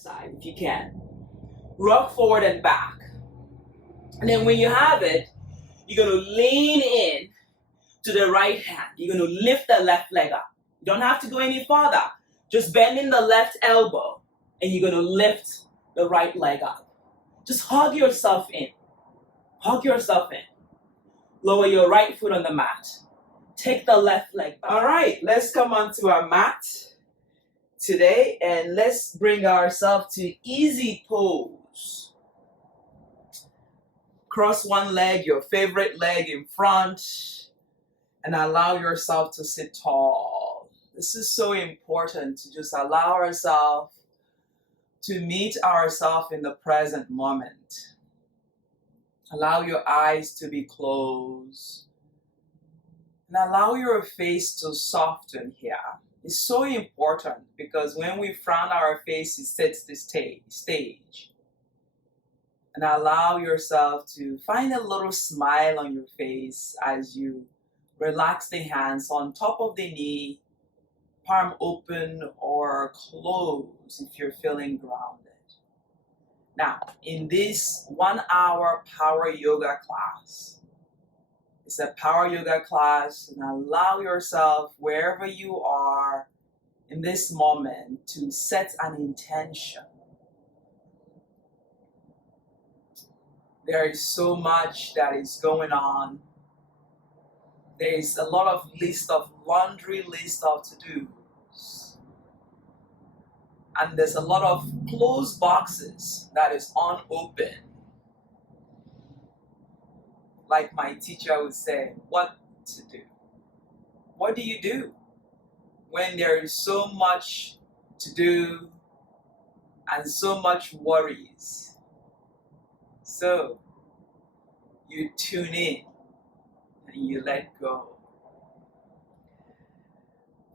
side if you can. Rock forward and back. And then when you have it, you're going to lean in to the right hand. You're going to lift the left leg up. You don't have to go any farther. Just bending the left elbow and you're going to lift the right leg up. Just hug yourself in. Hug yourself in. Lower your right foot on the mat. Take the left leg back. All right, let's come onto our mat today and let's bring ourselves to easy pose. Cross one leg, your favorite leg in front, and allow yourself to sit tall. This is so important to just allow ourselves to meet ourselves in the present moment. Allow your eyes to be closed. And allow your face to soften here. It's so important because when we frown our face, it sets the stage. And allow yourself to find a little smile on your face as you relax the hands on top of the knee, palm open or closed if you're feeling grounded. Now, in this 1 hour power yoga class, it's a power yoga class, and allow yourself wherever you are in this moment to set an intention. There is so much that is going on. There is a lot of laundry list of to-dos. And there's a lot of closed boxes that is unopened. Like my teacher would say, what to do? What do you do when there is so much to do and so much worries? So you tune in and you let go.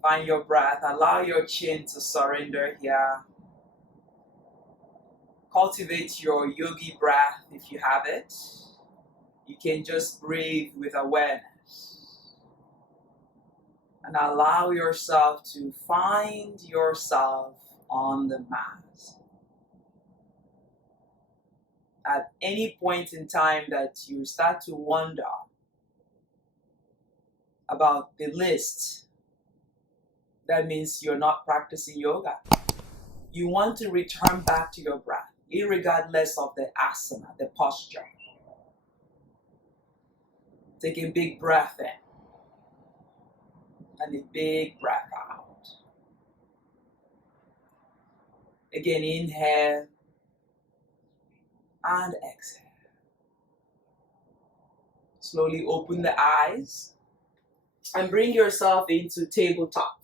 Find your breath. Allow your chin to surrender here. Cultivate your yogi breath if you have it. You can just breathe with awareness. And allow yourself to find yourself on the mat. At any point in time that you start to wonder about the list, that means you're not practicing yoga. You want to return back to your breath, irregardless of the asana, the posture. Take a big breath in and a big breath out. Again, inhale and exhale. Slowly open the eyes and bring yourself into tabletop.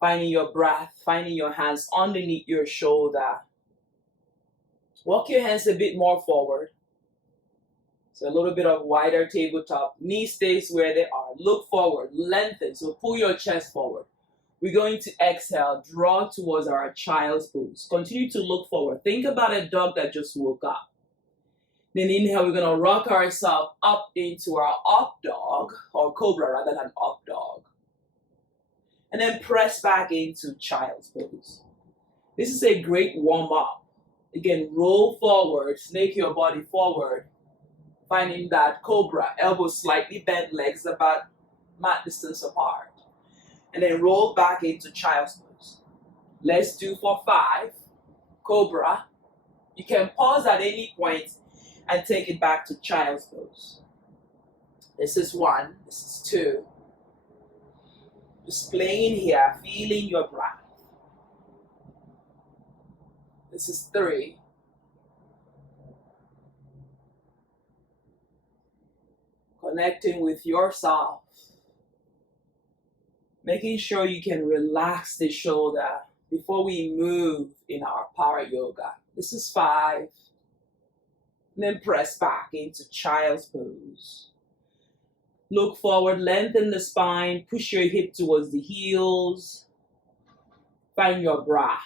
Finding your breath, finding your hands underneath your shoulder. Walk your hands a bit more forward. So a little bit of wider tabletop. Knee stays where they are. Look forward, lengthen. So pull your chest forward. We're going to exhale, draw towards our child's pose. Continue to look forward. Think about a dog that just woke up. Then inhale, we're going to rock ourselves up into our up dog, or cobra rather than up dog. And then press back into child's pose. This is a great warm up. Again, roll forward, snake your body forward. Finding that cobra, elbows slightly bent, legs about mat distance apart. And then roll back into child's pose. Let's do for 5. Cobra. You can pause at any point and take it back to child's pose. This is 1. This is 2. Just playing here, feeling your breath. This is 3. Connecting with yourself. Making sure you can relax the shoulder before we move in our power yoga. This is 5. And then press back into child's pose. Look forward, lengthen the spine, push your hip towards the heels. Find your breath.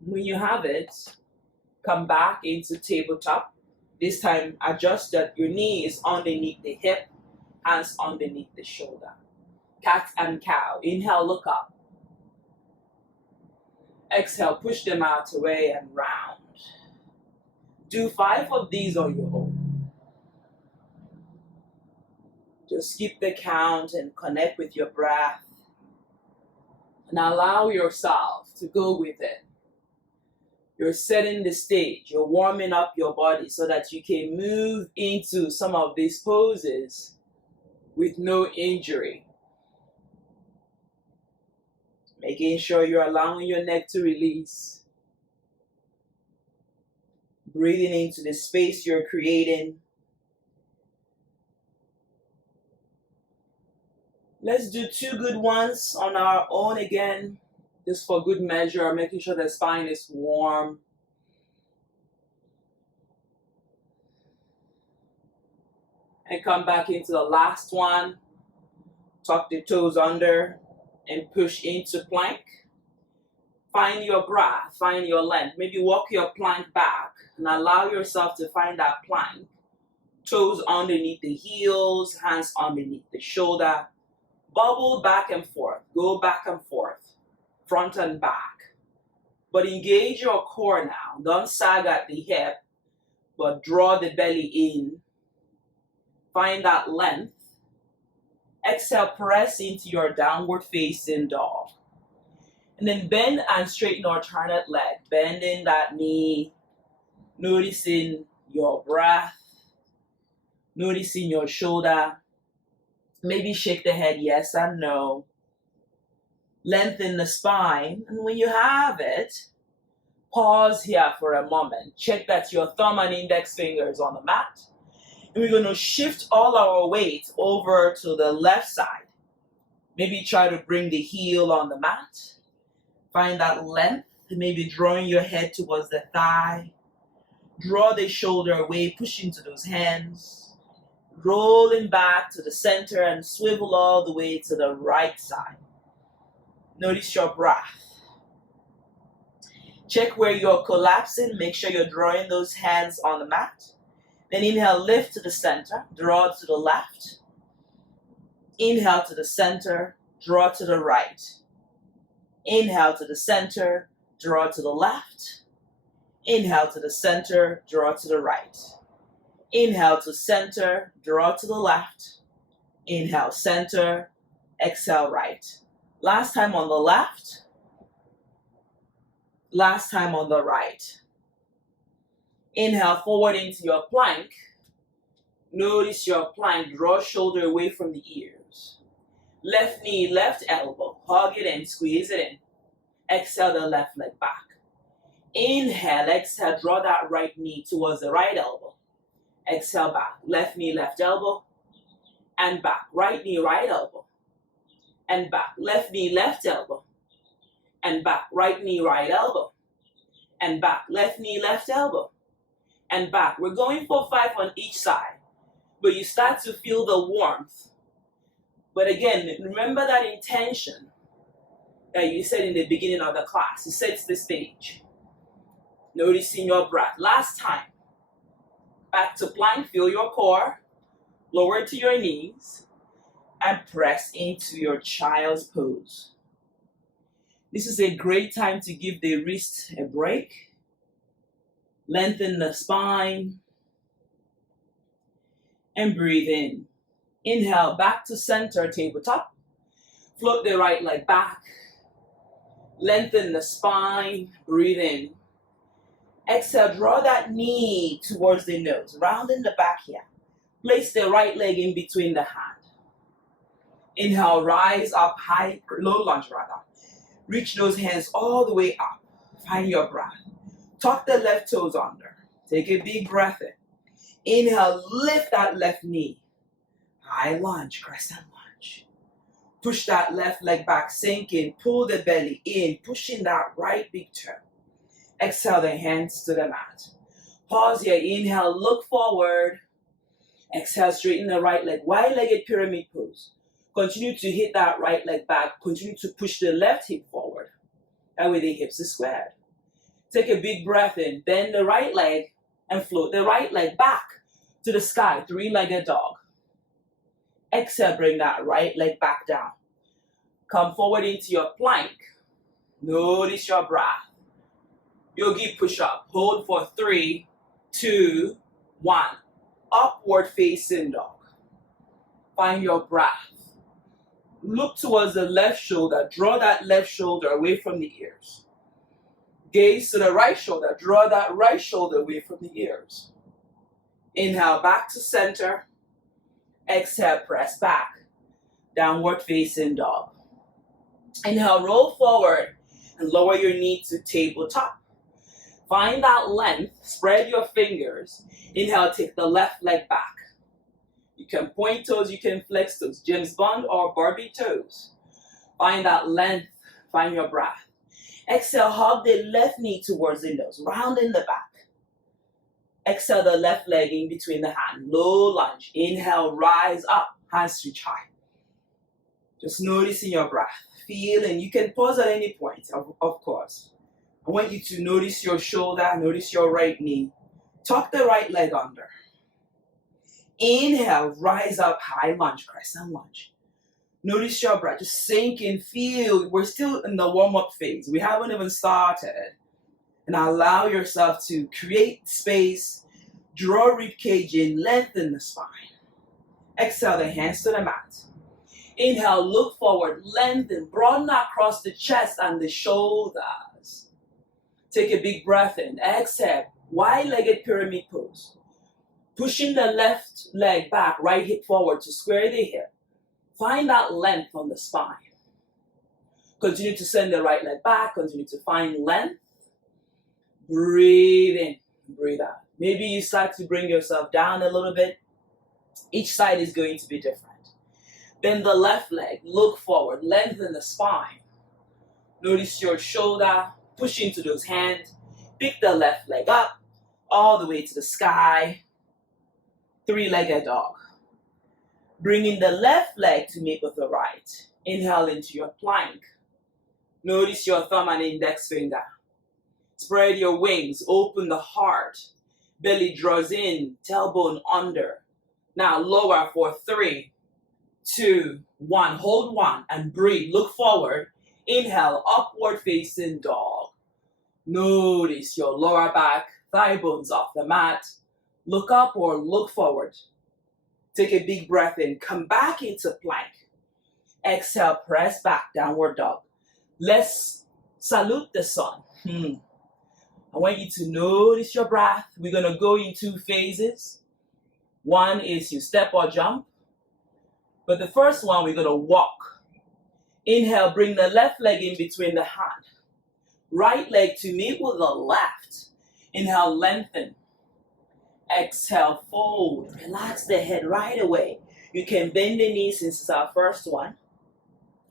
When you have it, come back into tabletop. This time, adjust that your knee is underneath the hip, hands underneath the shoulder. Cat and cow. Inhale, look up. Exhale, push them out away and round. Do 5 of these on your own. Just keep the count and connect with your breath. And allow yourself to go with it. You're setting the stage. You're warming up your body so that you can move into some of these poses with no injury. Making sure you're allowing your neck to release. Breathing into the space you're creating. Let's do 2 good ones on our own again, just for good measure, making sure the spine is warm. And come back into the last one. Tuck the toes under and push into plank. Find your breath, find your length. Maybe walk your plank back and allow yourself to find that plank. Toes underneath the heels, hands underneath the shoulder. Bubble back and forth, go back and forth, front and back. But engage your core now. Don't sag at the hip, but draw the belly in. Find that length. Exhale, press into your downward facing dog. And then bend and straighten alternate leg. Bending that knee, noticing your breath, noticing your shoulder. Maybe shake the head yes and no. Lengthen the spine. And when you have it, pause here for a moment. Check that your thumb and index fingers on the mat. And we're going to shift all our weight over to the left side. Maybe try to bring the heel on the mat. Find that length. Maybe drawing your head towards the thigh. Draw the shoulder away, push into those hands. Rolling back to the center and swivel all the way to the right side. Notice your breath. Check where you're collapsing. Make sure you're drawing those hands on the mat. Then inhale, lift to the center, draw to the left. Inhale to the center, draw to the right. Inhale to the center, draw to the left. Inhale to the center, draw to the right. Inhale to center, draw to the left. Inhale, center, exhale, right. Last time on the left. Last time on the right. Inhale forward into your plank. Notice your plank. Draw shoulder away from the ears. Left knee, left elbow. Hug it in, squeeze it in. Exhale the left leg back. Inhale, exhale, draw that right knee towards the right elbow. Exhale back. Left knee, left elbow. And back. Right knee, right elbow. And back. Left knee, left elbow. And back. Right knee, right elbow. And back. Left knee, left elbow. And back. We're going for 5 on each side. But you start to feel the warmth. But again, remember that intention that you said in the beginning of the class. It sets the stage. Noticing your breath. Last time. Back to plank, feel your core, lower to your knees, and press into your child's pose. This is a great time to give the wrist a break. Lengthen the spine, and breathe in. Inhale, back to center, tabletop. Float the right leg back. Lengthen the spine, breathe in. Exhale, draw that knee towards the nose, rounding the back here. Place the right leg in between the hand. Inhale, rise up high, low lunge rather. Reach those hands all the way up. Find your breath. Tuck the left toes under. Take a big breath in. Inhale, lift that left knee. High lunge, crescent lunge. Push that left leg back, sink in, pull the belly in, pushing that right big toe. Exhale the hands to the mat. Pause here. Inhale, look forward. Exhale, straighten the right leg. Wide-legged pyramid pose. Continue to hit that right leg back. Continue to push the left hip forward. That way the hips are squared. Take a big breath in. Bend the right leg and float the right leg back to the sky. 3-legged dog. Exhale, bring that right leg back down. Come forward into your plank. Notice your breath. Yogi push-up. Hold for 3, 2, 1. Upward facing dog. Find your breath. Look towards the left shoulder. Draw that left shoulder away from the ears. Gaze to the right shoulder. Draw that right shoulder away from the ears. Inhale, back to center. Exhale, press back. Downward facing dog. Inhale, roll forward and lower your knee to tabletop. Find that length. Spread your fingers. Inhale, take the left leg back. You can point toes, you can flex toes. James Bond or Barbie toes. Find that length. Find your breath. Exhale, hug the left knee towards the nose. Round in the back. Exhale, the left leg in between the hand. Low lunge. Inhale, rise up. Hands reach high. Just noticing your breath. Feeling. You can pause at any point, of course. I want you to notice your shoulder. Notice your right knee. Tuck the right leg under. Inhale, rise up high, lunge, crescent lunge. Notice your breath. Just sink in, feel. We're still in the warm-up phase. We haven't even started. And allow yourself to create space, draw rib cage in, lengthen the spine. Exhale, the hands to the mat. Inhale, look forward, lengthen, broaden across the chest and the shoulders. Take a big breath in. Exhale, wide-legged pyramid pose. Pushing the left leg back, right hip forward to square the hip. Find that length on the spine. Continue to send the right leg back. Continue to find length. Breathe in, breathe out. Maybe you start to bring yourself down a little bit. Each side is going to be different. Then the left leg, look forward, lengthen the spine. Notice your shoulder, push into those hands. Pick the left leg up, all the way to the sky. Three-legged dog. Bringing the left leg to meet with the right. Inhale into your plank. Notice your thumb and index finger. Spread your wings, open the heart. Belly draws in, tailbone under. Now lower for 3, 2, 1. Hold 1 and breathe. Look forward. Inhale, upward facing dog. Notice your lower back, thigh bones off the mat. Look up or look forward. Take a big breath in. Come back into plank. Exhale, press back, downward dog. Let's salute the sun. I want you to notice your breath. We're going to go in 2 phases. One is you step or jump. But the first one, we're going to walk. Inhale, bring the left leg in between the hand. Right leg to meet with the left. Inhale, lengthen. Exhale, fold. Relax the head right away. You can bend the knees since it's our first one.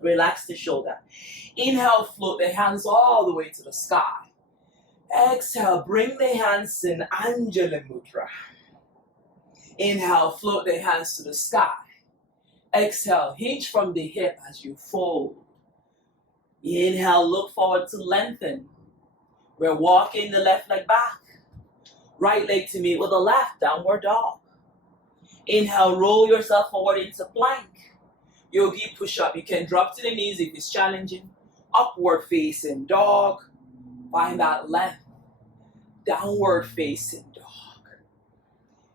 Relax the shoulder. Inhale, float the hands all the way to the sky. Exhale, bring the hands in Anjali Mudra. Inhale, float the hands to the sky. Exhale, hinge from the hip as you fold. Inhale, look forward to lengthen. We're walking the left leg back. Right leg to meet with the left, downward dog. Inhale, roll yourself forward into plank. Yogi push-up. You can drop to the knees if it's challenging. Upward facing dog. Find that length. Downward facing dog.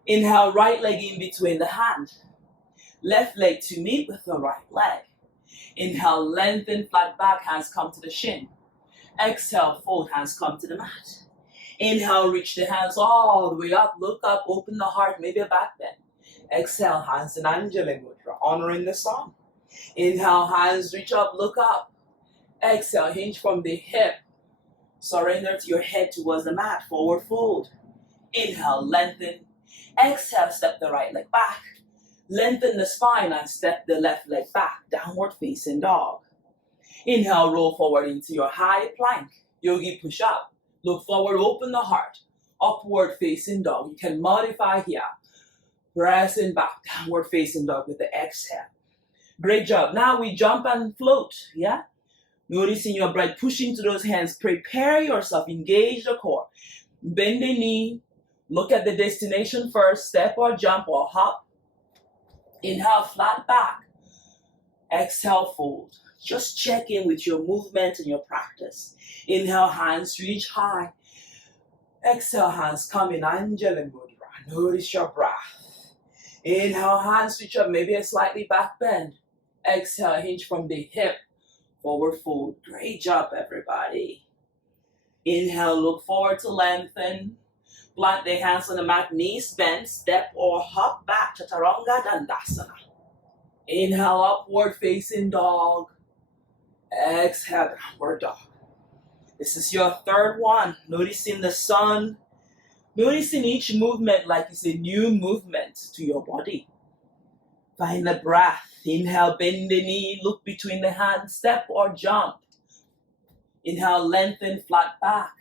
Inhale, right leg in between the hand. Left leg to meet with the right leg. Inhale, lengthen, flat back, hands come to the shin. Exhale, fold, hands come to the mat. Inhale, reach the hands all the way up, look up, open the heart, maybe a back bend. Exhale, hands in Anjali Mudra, honoring the sun. Inhale, hands reach up, look up. Exhale, hinge from the hip. Surrender to your head towards the mat, forward fold. Inhale, lengthen. Exhale, step the right leg back. Lengthen the spine and step the left leg back, downward facing dog. Inhale, roll forward into your high plank. Yogi push up. Look forward, open the heart. Upward facing dog. You can modify here. Pressing back, downward facing dog with the exhale. Great job. Now we jump and float, yeah? Noticing your breath, push into those hands. Prepare yourself, engage the core. Bend the knee. Look at the destination first. Step or jump or hop. Inhale, flat back. Exhale, fold. Just check in with your movement and your practice. Inhale, hands reach high. Exhale, hands come in Anjali Mudra. Notice your breath. Inhale, hands reach up, maybe a slightly back bend. Exhale, hinge from the hip, forward fold. Great job, everybody. Inhale, look forward to lengthen. Plant the hands on the mat, knees bent, step or hop back, chaturanga dandasana. Inhale, upward facing dog. Exhale, downward dog. This is your third one. Noticing the sun. Noticing each movement like it's a new movement to your body. Find the breath. Inhale, bend the knee, look between the hands, step or jump. Inhale, lengthen, flat back.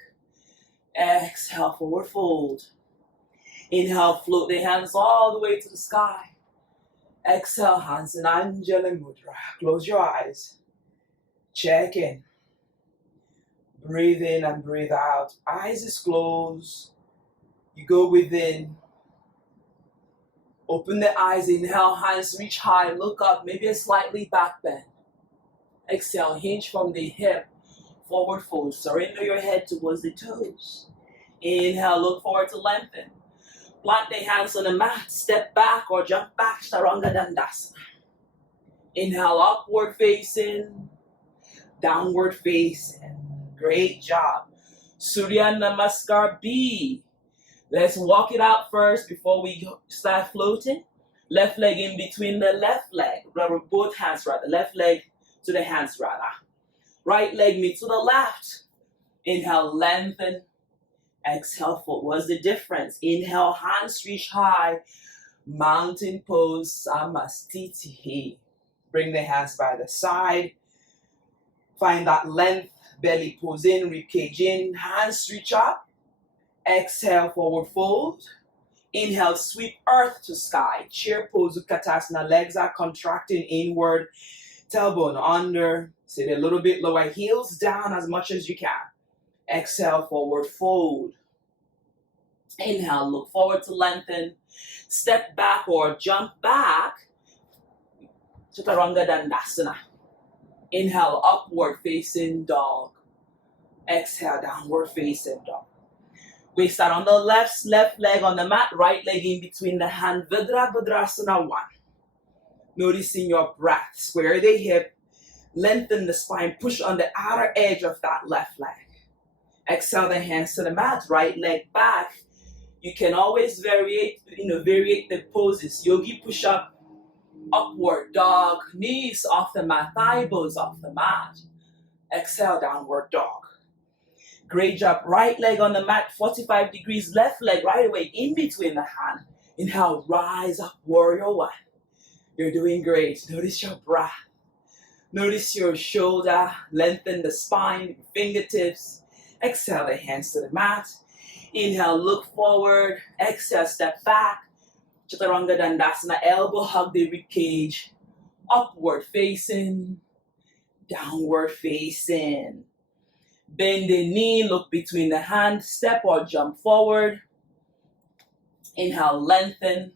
Exhale, forward fold. Inhale, float the hands all the way to the sky. Exhale, hands in Anjali Mudra. Close your eyes. Check in. Breathe in and breathe out. Eyes is closed. You go within. Open the eyes. Inhale, hands reach high. Look up. Maybe a slightly back bend. Exhale, hinge from the hip. Forward fold. Surrender your head towards the toes. Inhale, look forward to lengthen. Plant the hands on the mat. Step back or jump back. Chaturanga Dandasana. Inhale, upward facing. Downward facing. Great job. Surya Namaskar B. Let's walk it out first before we start floating. Left leg in between the left leg. Both hands rather. Left leg to the hands rather. Right leg meet to the left. Inhale, lengthen. Exhale, fold. What's the difference? Inhale, hands reach high. Mountain pose, Samastiti. Bring the hands by the side. Find that length. Belly pose in, ribcage in. Hands reach up. Exhale, forward fold. Inhale, sweep earth to sky. Chair pose, Utkatasana. Legs are contracting inward. Tailbone under. Sit a little bit lower. Heels down as much as you can. Exhale, forward fold. Inhale, look forward to lengthen. Step back or jump back. Chaturanga Dandasana. Inhale, upward facing dog. Exhale, downward facing dog. We start on the left leg on the mat, right leg in between the hand. Virabhadrasana 1. Noticing your breath. Square the hip. Lengthen the spine. Push on the outer edge of that left leg. Exhale the hands to the mat. Right leg back. You can always variate the poses. Yogi push up. Upward dog. Knees off the mat. Thigh bones off the mat. Exhale, downward dog. Great job. Right leg on the mat, 45 degrees. Left leg right away in between the hand. Inhale, rise up, warrior 1. You're doing great. Notice your breath. Notice your shoulder. Lengthen the spine, fingertips. Exhale, the hands to the mat. Inhale, look forward. Exhale, step back. Chaturanga Dandasana. Elbow hug the rib cage. Upward facing. Downward facing. Bend the knee, look between the hands, step or jump forward. Inhale, lengthen.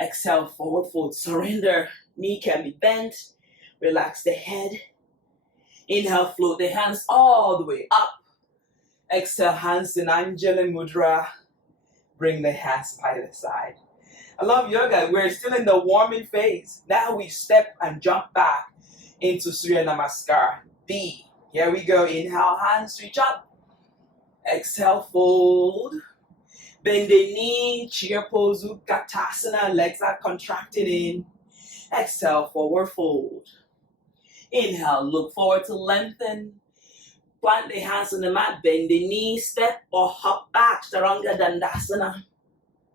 Exhale, forward fold. Surrender. Knee can be bent. Relax the head. Inhale, float the hands all the way up. Exhale, hands in Anjali Mudra. Bring the hands by the side. I love yoga. We're still in the warming phase. Now we step and jump back into Surya Namaskar B. Here we go. Inhale, hands reach up. Exhale, fold. Bend the knee, chair pose, Utkatasana. Legs are contracted in. Exhale, forward fold. Inhale, look forward to lengthen. Plant the hands on the mat, bend the knee, step or hop back. Chaturanga Dandasana.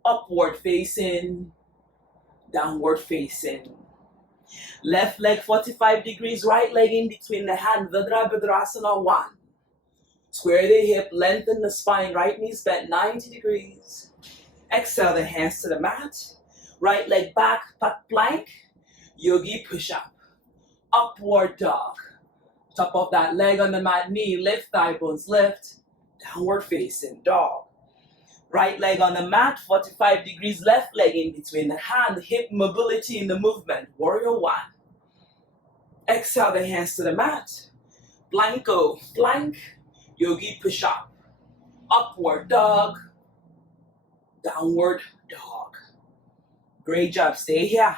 Upward facing, downward facing. Left leg 45 degrees, right leg in between the hand. Virabhadrasana 1. Square the hip, lengthen the spine, right knees bent 90 degrees. Exhale the hands to the mat. Right leg back, pat plank. Yogi push up. Upward dog. Top of that leg on the mat, knee lift, thigh bones lift. Downward facing dog. Right leg on the mat, 45 degrees, left leg in between the hand, hip mobility in the movement, warrior 1. Exhale the hands to the mat. Planko, plank, yogi push up. Upward dog. Downward dog. Great job. Stay here.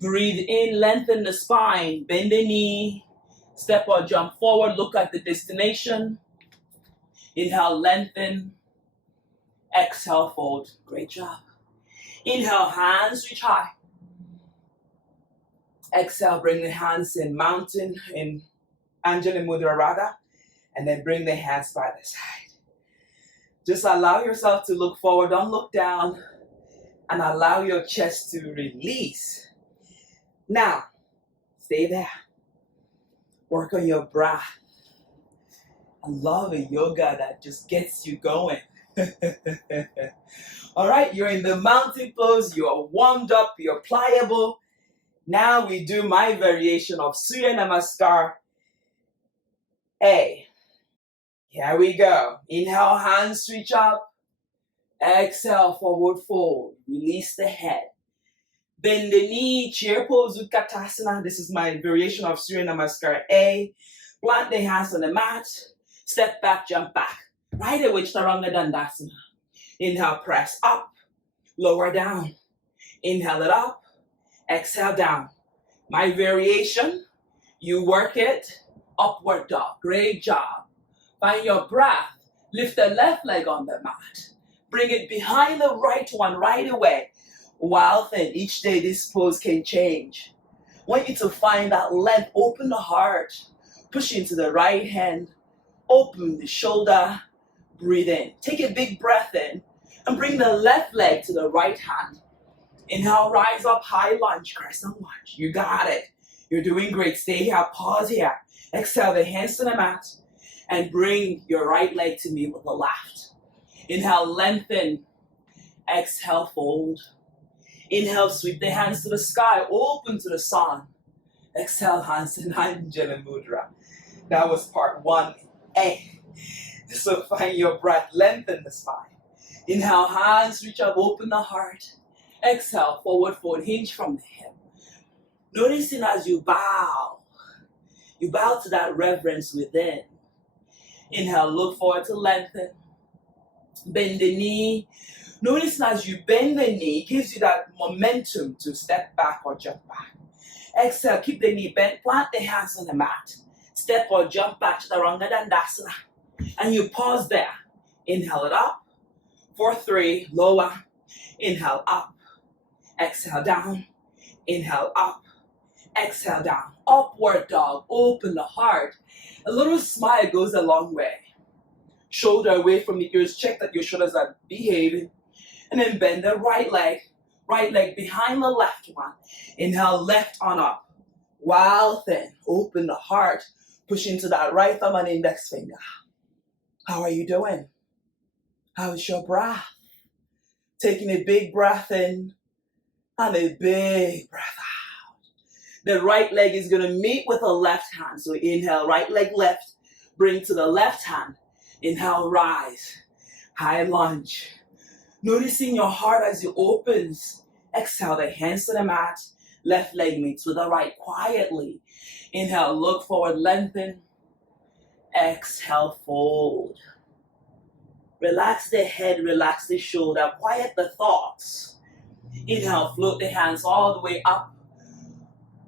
Breathe in, lengthen the spine, bend the knee, step or jump forward, look at the destination. Inhale, lengthen. Exhale, fold. Great job. Inhale, hands reach high. Exhale, bring the hands in mountain, in Anjali Mudra rather, and then bring the hands by the side. Just allow yourself to look forward, don't look down, and allow your chest to release. Now, stay there. Work on your breath. I love a yoga that just gets you going. All right, you're in the mountain pose, you're warmed up, you're pliable. Now we do my variation of Surya Namaskar A. Here we go. Inhale, hands reach up. Exhale, forward fold. Release the head. Bend the knee, chair pose, Utkatasana. This is my variation of Surya Namaskar A. Plant the hands on the mat. Step back, jump back. Right away, chaturanga dandasana. Inhale, press up. Lower down. Inhale it up. Exhale down. My variation, you work it. Upward dog. Great job. Find your breath. Lift the left leg on the mat. Bring it behind the right one right away. While then, each day this pose can change. I want you to find that length. Open the heart. Push into the right hand. Open the shoulder. Breathe in. Take a big breath in. And bring the left leg to the right hand. Inhale, rise up, high lunge, crescent lunge. You got it. You're doing great. Stay here. Pause here. Exhale, the hands to the mat. And bring your right leg to me with the left. Inhale, lengthen. Exhale, fold. Inhale, sweep the hands to the sky, open to the sun. Exhale, hands in Anjali Mudra. That was part 1A. So find your breath, lengthen the spine. Inhale, hands reach up, open the heart. Exhale, forward fold, hinge from the hip. Noticing as you bow to that reverence within. Inhale, look forward to lengthen. Bend the knee. Notice as you bend the knee, gives you that momentum to step back or jump back. Exhale, keep the knee bent, plant the hands on the mat. Step or jump back to the chaturanga dandasana. And you pause there. Inhale it up. For 3, lower. Inhale up. Exhale down. Inhale up. Exhale down. Upward dog. Open the heart. A little smile goes a long way. Shoulder away from the ears. Check that your shoulders are behaving. And then bend the right leg behind the left one. Inhale, left on up. While then, open the heart. Push into that right thumb and index finger. How are you doing? How is your breath? Taking a big breath in and a big breath out. The right leg is going to meet with the left hand. So inhale, right leg left. Bring to the left hand. Inhale, rise. High lunge. Noticing your heart as it opens. Exhale, the hands to the mat. Left leg meets with the right quietly. Inhale, look forward, lengthen. Exhale, fold. Relax the head, relax the shoulder, quiet the thoughts. Inhale, float the hands all the way up.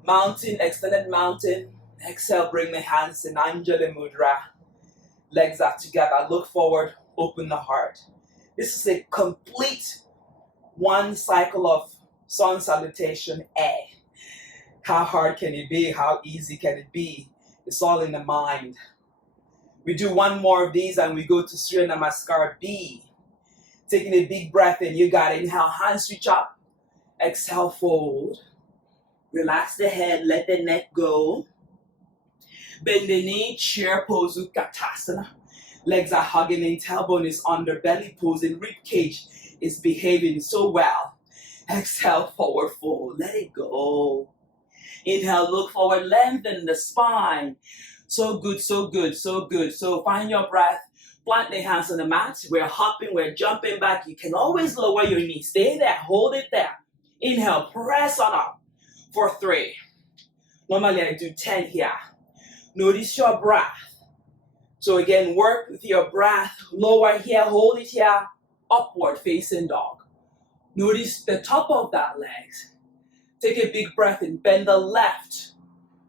Mountain, extended mountain. Exhale, bring the hands in Anjali Mudra. Legs are together, look forward, open the heart. This is a complete one cycle of Sun Salutation A. How hard can it be? How easy can it be? It's all in the mind. We do one more of these and we go to Surya Namaskar B. Taking a big breath in, you got it. Inhale, hands reach up. Exhale, fold. Relax the head, let the neck go. Bend the knee, chair pose, Utkatasana. Legs are hugging in, tailbone is under, belly pose, and rib cage is behaving so well. Exhale, forward fold, let it go. Inhale, look forward, lengthen the spine. So good, so good, so good. So find your breath, plant the hands on the mat. We're hopping, we're jumping back. You can always lower your knee. Stay there, hold it there. Inhale, press on up for 3. Normally I do 10 here. Notice your breath. So again, work with your breath. Lower here, hold it here. Upward facing dog. Notice the top of that leg. Take a big breath and bend the left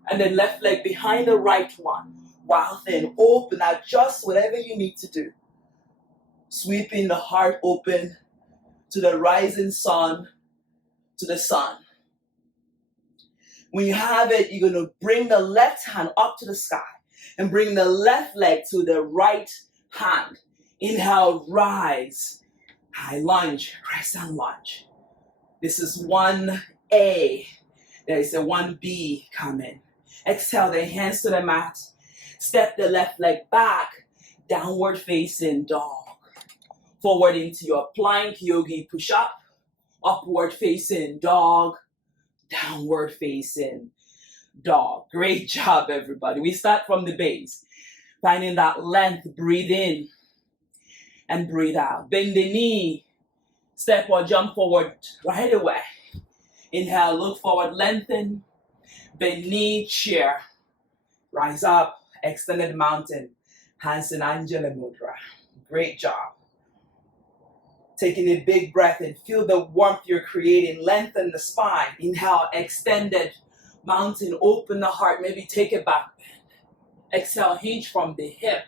and the left leg behind the right one. While then open, adjust whatever you need to do. Sweeping the heart open to the rising sun, to the sun. When you have it, you're going to bring the left hand up to the sky and bring the left leg to the right hand. Inhale, rise. High lunge, crescent lunge. This is 1A. There is a 1B coming. Exhale, the hands to the mat. Step the left leg back. Downward facing dog. Forward into your plank, yogi push up. Upward facing dog. Downward facing dog. Great job, everybody. We start from the base. Finding that length, breathe in and breathe out. Bend the knee. Step or jump forward right away. Inhale, look forward, lengthen. Bend knee, chair. Rise up, extended mountain. Hands in Anjali Mudra. Great job. Taking a big breath and feel the warmth you're creating. Lengthen the spine. Inhale, extended mountain. Open the heart. Maybe take a back bend. Exhale, hinge from the hip.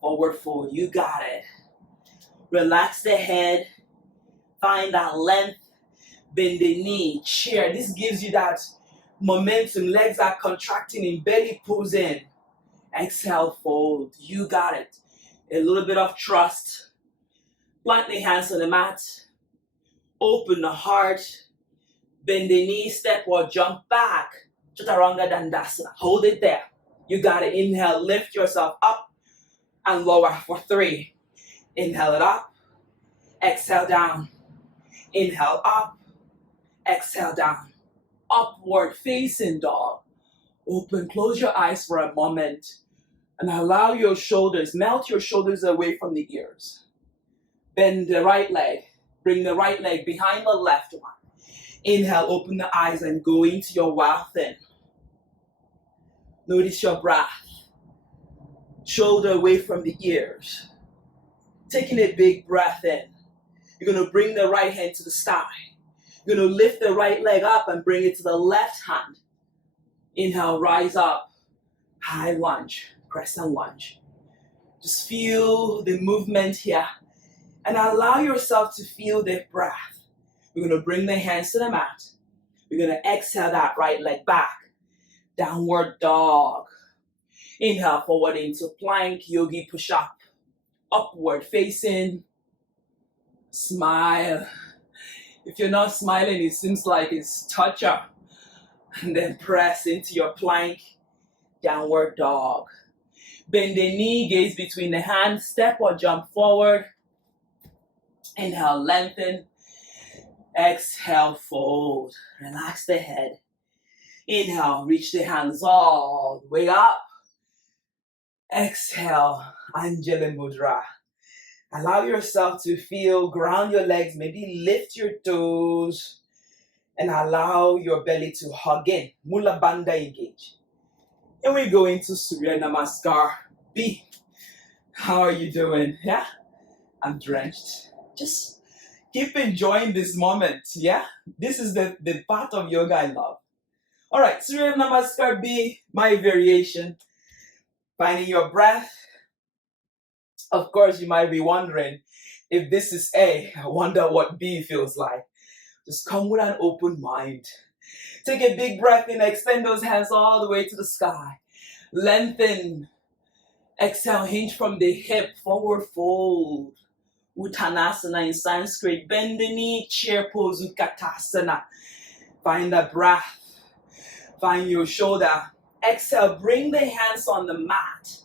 Forward fold. You got it. Relax the head. Find that length. Bend the knee. Chair. This gives you that momentum. Legs are contracting in belly pulls in. Exhale, fold. You got it. A little bit of trust. Plant the hands on the mat. Open the heart. Bend the knee, step or jump back. Chaturanga Dandasana. Hold it there. You got it. Inhale, lift yourself up and lower for 3. Inhale it up. Exhale down. Inhale up. Exhale down. Upward facing dog. Open, close your eyes for a moment and allow your shoulders, melt your shoulders away from the ears. Bend the right leg. Bring the right leg behind the left one. Inhale, open the eyes and go into your wild thing. Notice your breath. Shoulder away from the ears. Taking a big breath in. You're going to bring the right hand to the sky. You're going to lift the right leg up and bring it to the left hand. Inhale, rise up. High lunge, crescent lunge. Just feel the movement here. And allow yourself to feel the breath. We're going to bring the hands to the mat. We're going to exhale that right leg back. Downward dog. Inhale, forward into plank, yogi push up. Upward facing. Smile. If you're not smiling, it seems like it's torture. And then press into your plank. Downward dog. Bend the knee, gaze between the hands. Step or jump forward. Inhale, lengthen. Exhale, fold. Relax the head. Inhale, reach the hands all the way up. Exhale, Anjali Mudra. Allow yourself to feel, ground your legs, maybe lift your toes, and allow your belly to hug in. Mula Bandha engage. And we go into Surya Namaskar. B. How are you doing? Yeah? I'm drenched. Just keep enjoying this moment, yeah? This is the part of yoga I love. All right, Surya Namaskar B, my variation. Finding your breath. Of course, you might be wondering, if this is A, I wonder what B feels like. Just come with an open mind. Take a big breath in, extend those hands all the way to the sky. Lengthen. Exhale, hinge from the hip, forward fold. Uttanasana in Sanskrit. Bend the knee, chair pose, Utkatasana. Find the breath. Find your shoulder. Exhale, bring the hands on the mat.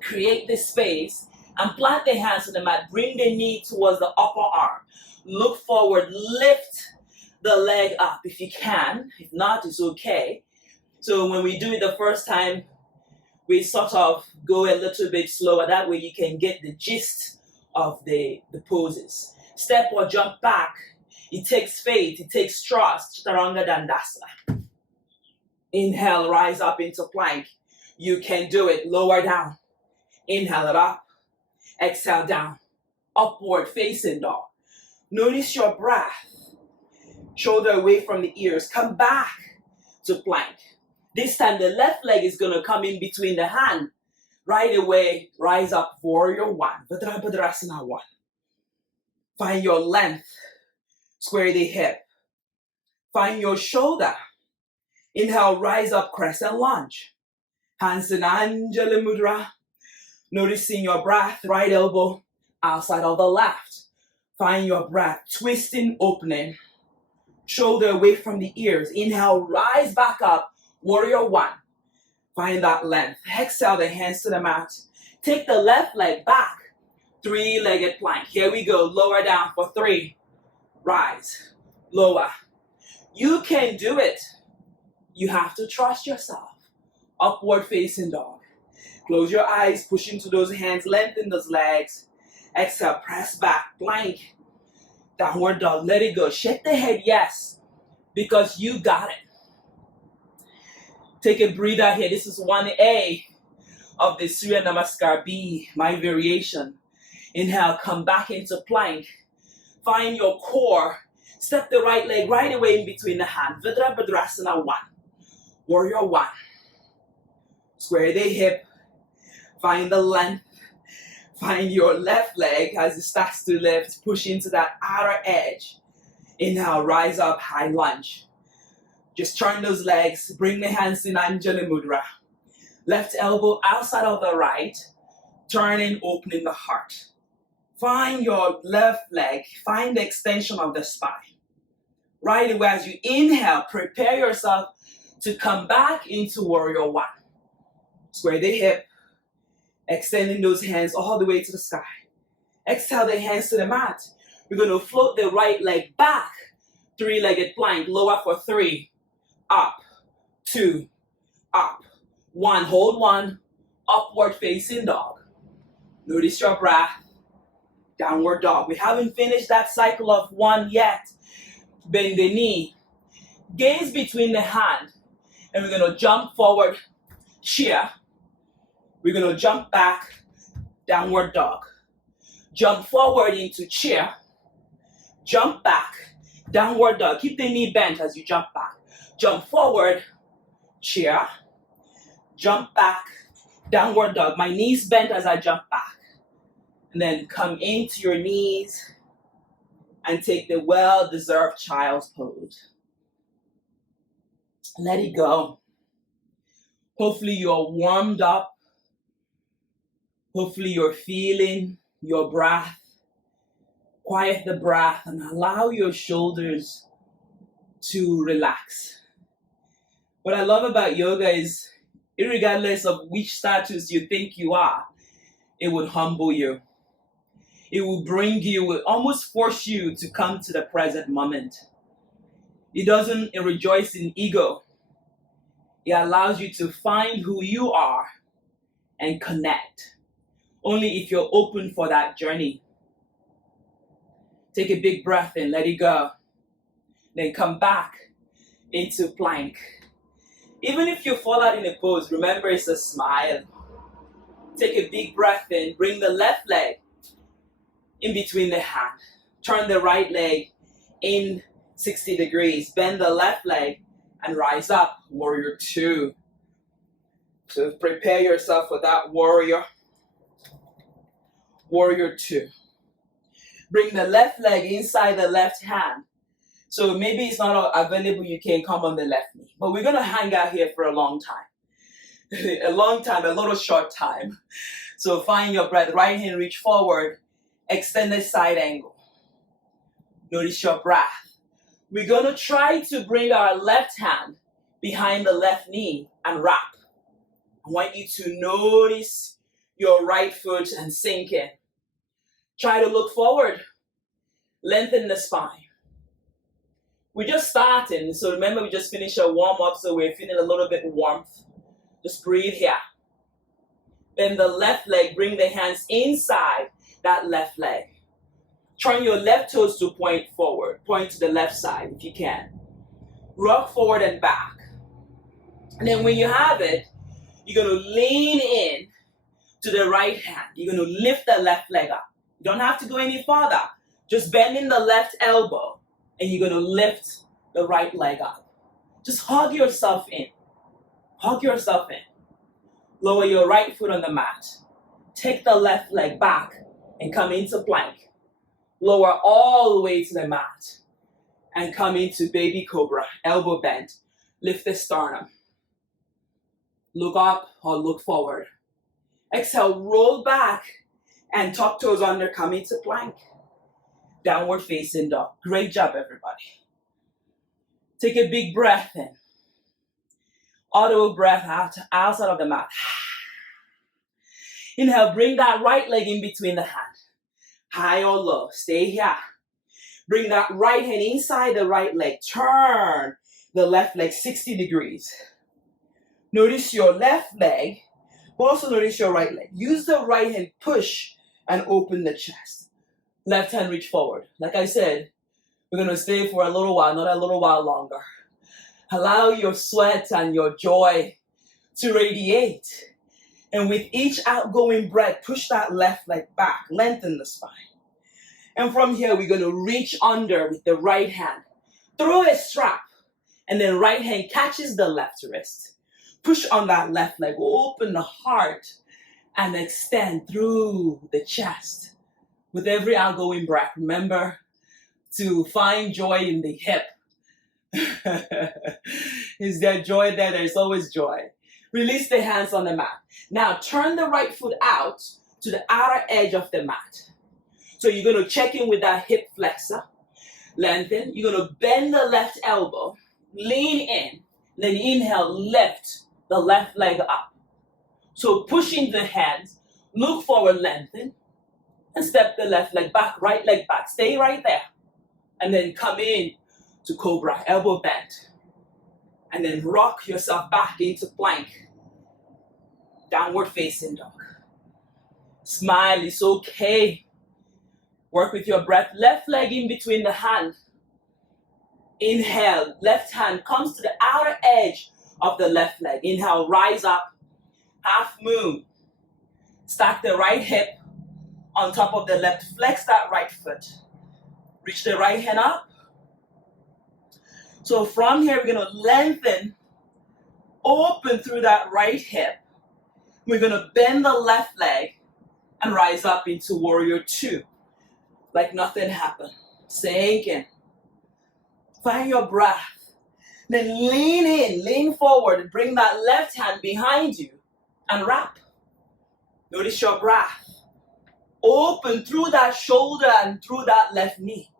Create the space and plant the hands on the mat. Bring the knee towards the upper arm. Look forward, lift the leg up if you can. If not, it's okay. So when we do it the first time, we sort of go a little bit slower. That way you can get the gist of the poses. Step or jump back. It takes faith, it takes trust. Chaturanga Dandasana. Inhale, rise up into plank. You can do it. Lower down. Inhale it up. Exhale down. Upward facing dog. Notice your breath. Shoulder away from the ears. Come back to plank. This time the left leg is going to come in between the hand. Right away, rise up, warrior one. Bhadrasana one. Find your length. Square the hip. Find your shoulder. Inhale, rise up, crescent lunge. Hands in Anjali Mudra. Noticing your breath, right elbow outside of the left. Find your breath, twisting, opening. Shoulder away from the ears. Inhale, rise back up, warrior one. Find that length. Exhale, the hands to the mat. Take the left leg back. Three-legged plank. Here we go. Lower down for 3. Rise. Lower. You can do it. You have to trust yourself. Upward facing dog. Close your eyes. Push into those hands. Lengthen those legs. Exhale. Press back. Plank. Downward dog. Let it go. Shake the head. Yes. Because you got it. Take a breather here. This is 1A of the Surya Namaskar B, my variation. Inhale, come back into plank. Find your core. Step the right leg right away in between the hands. Bhadrasana 1. Warrior 1. Square the hip. Find the length. Find your left leg as it starts to lift. Push into that outer edge. Inhale, rise up, high lunge. Just turn those legs, bring the hands in Anjali Mudra. Left elbow outside of the right, turning, opening the heart. Find your left leg, find the extension of the spine. Right away as you inhale, prepare yourself to come back into warrior 1. Square the hip, extending those hands all the way to the sky. Exhale the hands to the mat. We're going to float the right leg back, 3-legged plank, lower for 3. Up, 2, up, 1, hold 1, upward facing dog. Notice your breath, downward dog. We haven't finished that cycle of 1 yet. Bend the knee, gaze between the hand, and we're going to jump forward, cheer. We're going to jump back, downward dog. Jump forward into cheer, jump back, downward dog. Keep the knee bent as you jump back. Jump forward, cheer, jump back, downward dog. My knees bent as I jump back. And then come into your knees and take the well-deserved child's pose. Let it go. Hopefully you're warmed up. Hopefully you're feeling your breath. Quiet the breath and allow your shoulders to relax. What I love about yoga is, irregardless of which status you think you are, it would humble you. It will bring you, will almost force you to come to the present moment. It doesn't rejoice in ego. It allows you to find who you are and connect. Only if you're open for that journey. Take a big breath in, let it go. Then come back into plank. Even if you fall out in a pose, remember it's a smile. Take a big breath in, bring the left leg in between the hand. Turn the right leg in 60 degrees. Bend the left leg and rise up, warrior 2. So prepare yourself for that warrior. Warrior 2. Bring the left leg inside the left hand. So maybe it's not available, you can come on the left knee. But we're going to hang out here for a long time. A long time, a little short time. So find your breath. Right hand reach forward. Extended side angle. Notice your breath. We're going to try to bring our left hand behind the left knee and wrap. I want you to notice your right foot and sink in. Try to look forward. Lengthen the spine. We're just starting, so remember we just finished a warm-up, so we're feeling a little bit warmth. Just breathe here. Then the left leg, bring the hands inside that left leg. Turn your left toes to point forward. Point to the left side if you can. Rock forward and back. And then when you have it, you're going to lean in. to the right hand. You're going to lift the left leg up. You don't have to go any farther. Just bending the left elbow, and you're going to lift the right leg up. Just hug yourself in. Hug yourself in. Lower your right foot on the mat. Take the left leg back and come into plank. Lower all the way to the mat and come into baby cobra, elbow bend. Lift the sternum. Look up or look forward. Exhale, roll back and tuck toes under, come into plank. Downward facing dog. Great job, everybody. Take a big breath in. Audible breath out, outside of the mat. Inhale, bring that right leg in between the hand. High or low, stay here. Bring that right hand inside the right leg. Turn the left leg 60 degrees. Notice your left leg, but also notice your right leg. Use the right hand, push and open the chest. Left hand reach forward. Like I said, we're going to stay for a little while, not a little while longer. Allow your sweat and your joy to radiate. And with each outgoing breath, push that left leg back, lengthen the spine. And from here, we're going to reach under with the right hand. Throw a strap, and then right hand catches the left wrist. Push on that left leg, open the heart, and extend through the chest. With every outgoing breath, remember to find joy in the hip. Is there joy there? There's always joy. Release the hands on the mat. Now turn the right foot out to the outer edge of the mat. So you're going to check in with that hip flexor. Lengthen. You're going to bend the left elbow. Lean in. Then inhale, lift the left leg up. So pushing the hands. Look forward, lengthen. And step the left leg back, right leg back. Stay right there. And then come in to cobra, elbow bend. And then rock yourself back into plank. Downward facing dog. Smile, it's okay. Work with your breath. Left leg in between the hand. Inhale, left hand comes to the outer edge of the left leg. Inhale, rise up, half moon. Stack the right hip on top of the left. Flex that right foot. Reach the right hand up. So from here, we're going to lengthen, open through that right hip. We're going to bend the left leg and rise up into warrior two. Like nothing happened. Sink in. Find your breath. Then lean in, lean forward, and bring that left hand behind you and wrap. Notice your breath. Open through that shoulder and through that left knee.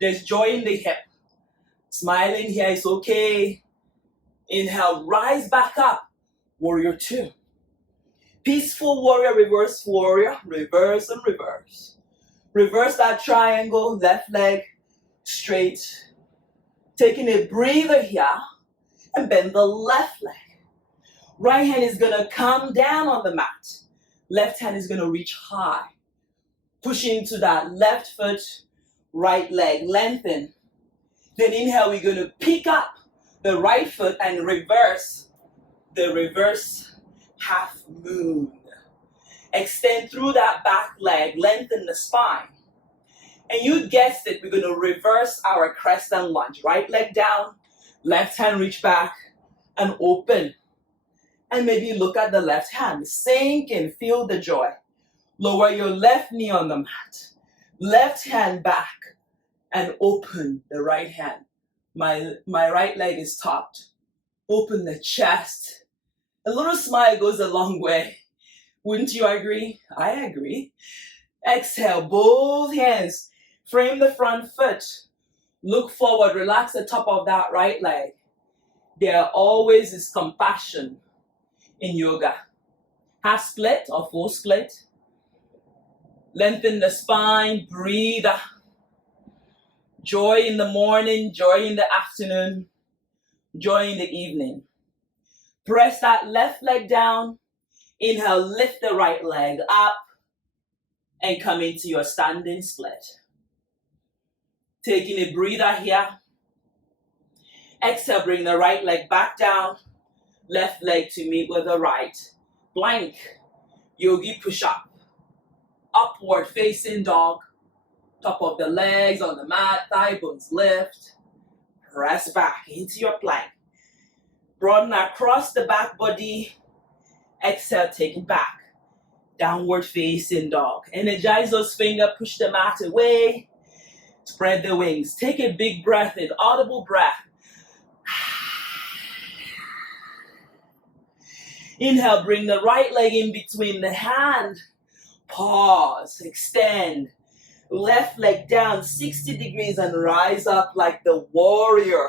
There's joy in the hip. Smiling here is okay. Inhale, rise back up. Warrior two. Peaceful warrior, reverse warrior. Reverse and reverse. Reverse that triangle, left leg straight. Taking a breather here and bend the left leg. Right hand is going to come down on the mat. Left hand is going to reach high. Push into that left foot, right leg, lengthen. Then inhale, we're going to pick up the right foot and reverse the reverse half moon. Extend through that back leg, lengthen the spine. And you guessed it, we're going to reverse our crescent lunge. Right leg down, left hand reach back and open. And maybe look at the left hand. Sink in, feel the joy. Lower your left knee on the mat. Left hand back and open the right hand. My right leg is topped. Open the chest. A little smile goes a long way. Wouldn't you agree? I agree. Exhale, both hands. Frame the front foot. Look forward, relax the top of that right leg. There always is compassion in yoga. Half split or full split. Lengthen the spine, breathe. Joy in the morning, joy in the afternoon, joy in the evening. Press that left leg down. Inhale, lift the right leg up and come into your standing split. Taking a breather here. Exhale, bring the right leg back down. Left leg to meet with the right. Plank. Yogi push-up. Upward facing dog. Top of the legs on the mat, thigh bones lift. Press back into your plank. Broaden across the back body. Exhale, take it back. Downward facing dog. Energize those fingers, push the mat away. Spread the wings. Take a big breath in, audible breath. Inhale, bring the right leg in between the hand. Pause, extend. Left leg down 60 degrees and rise up like the warrior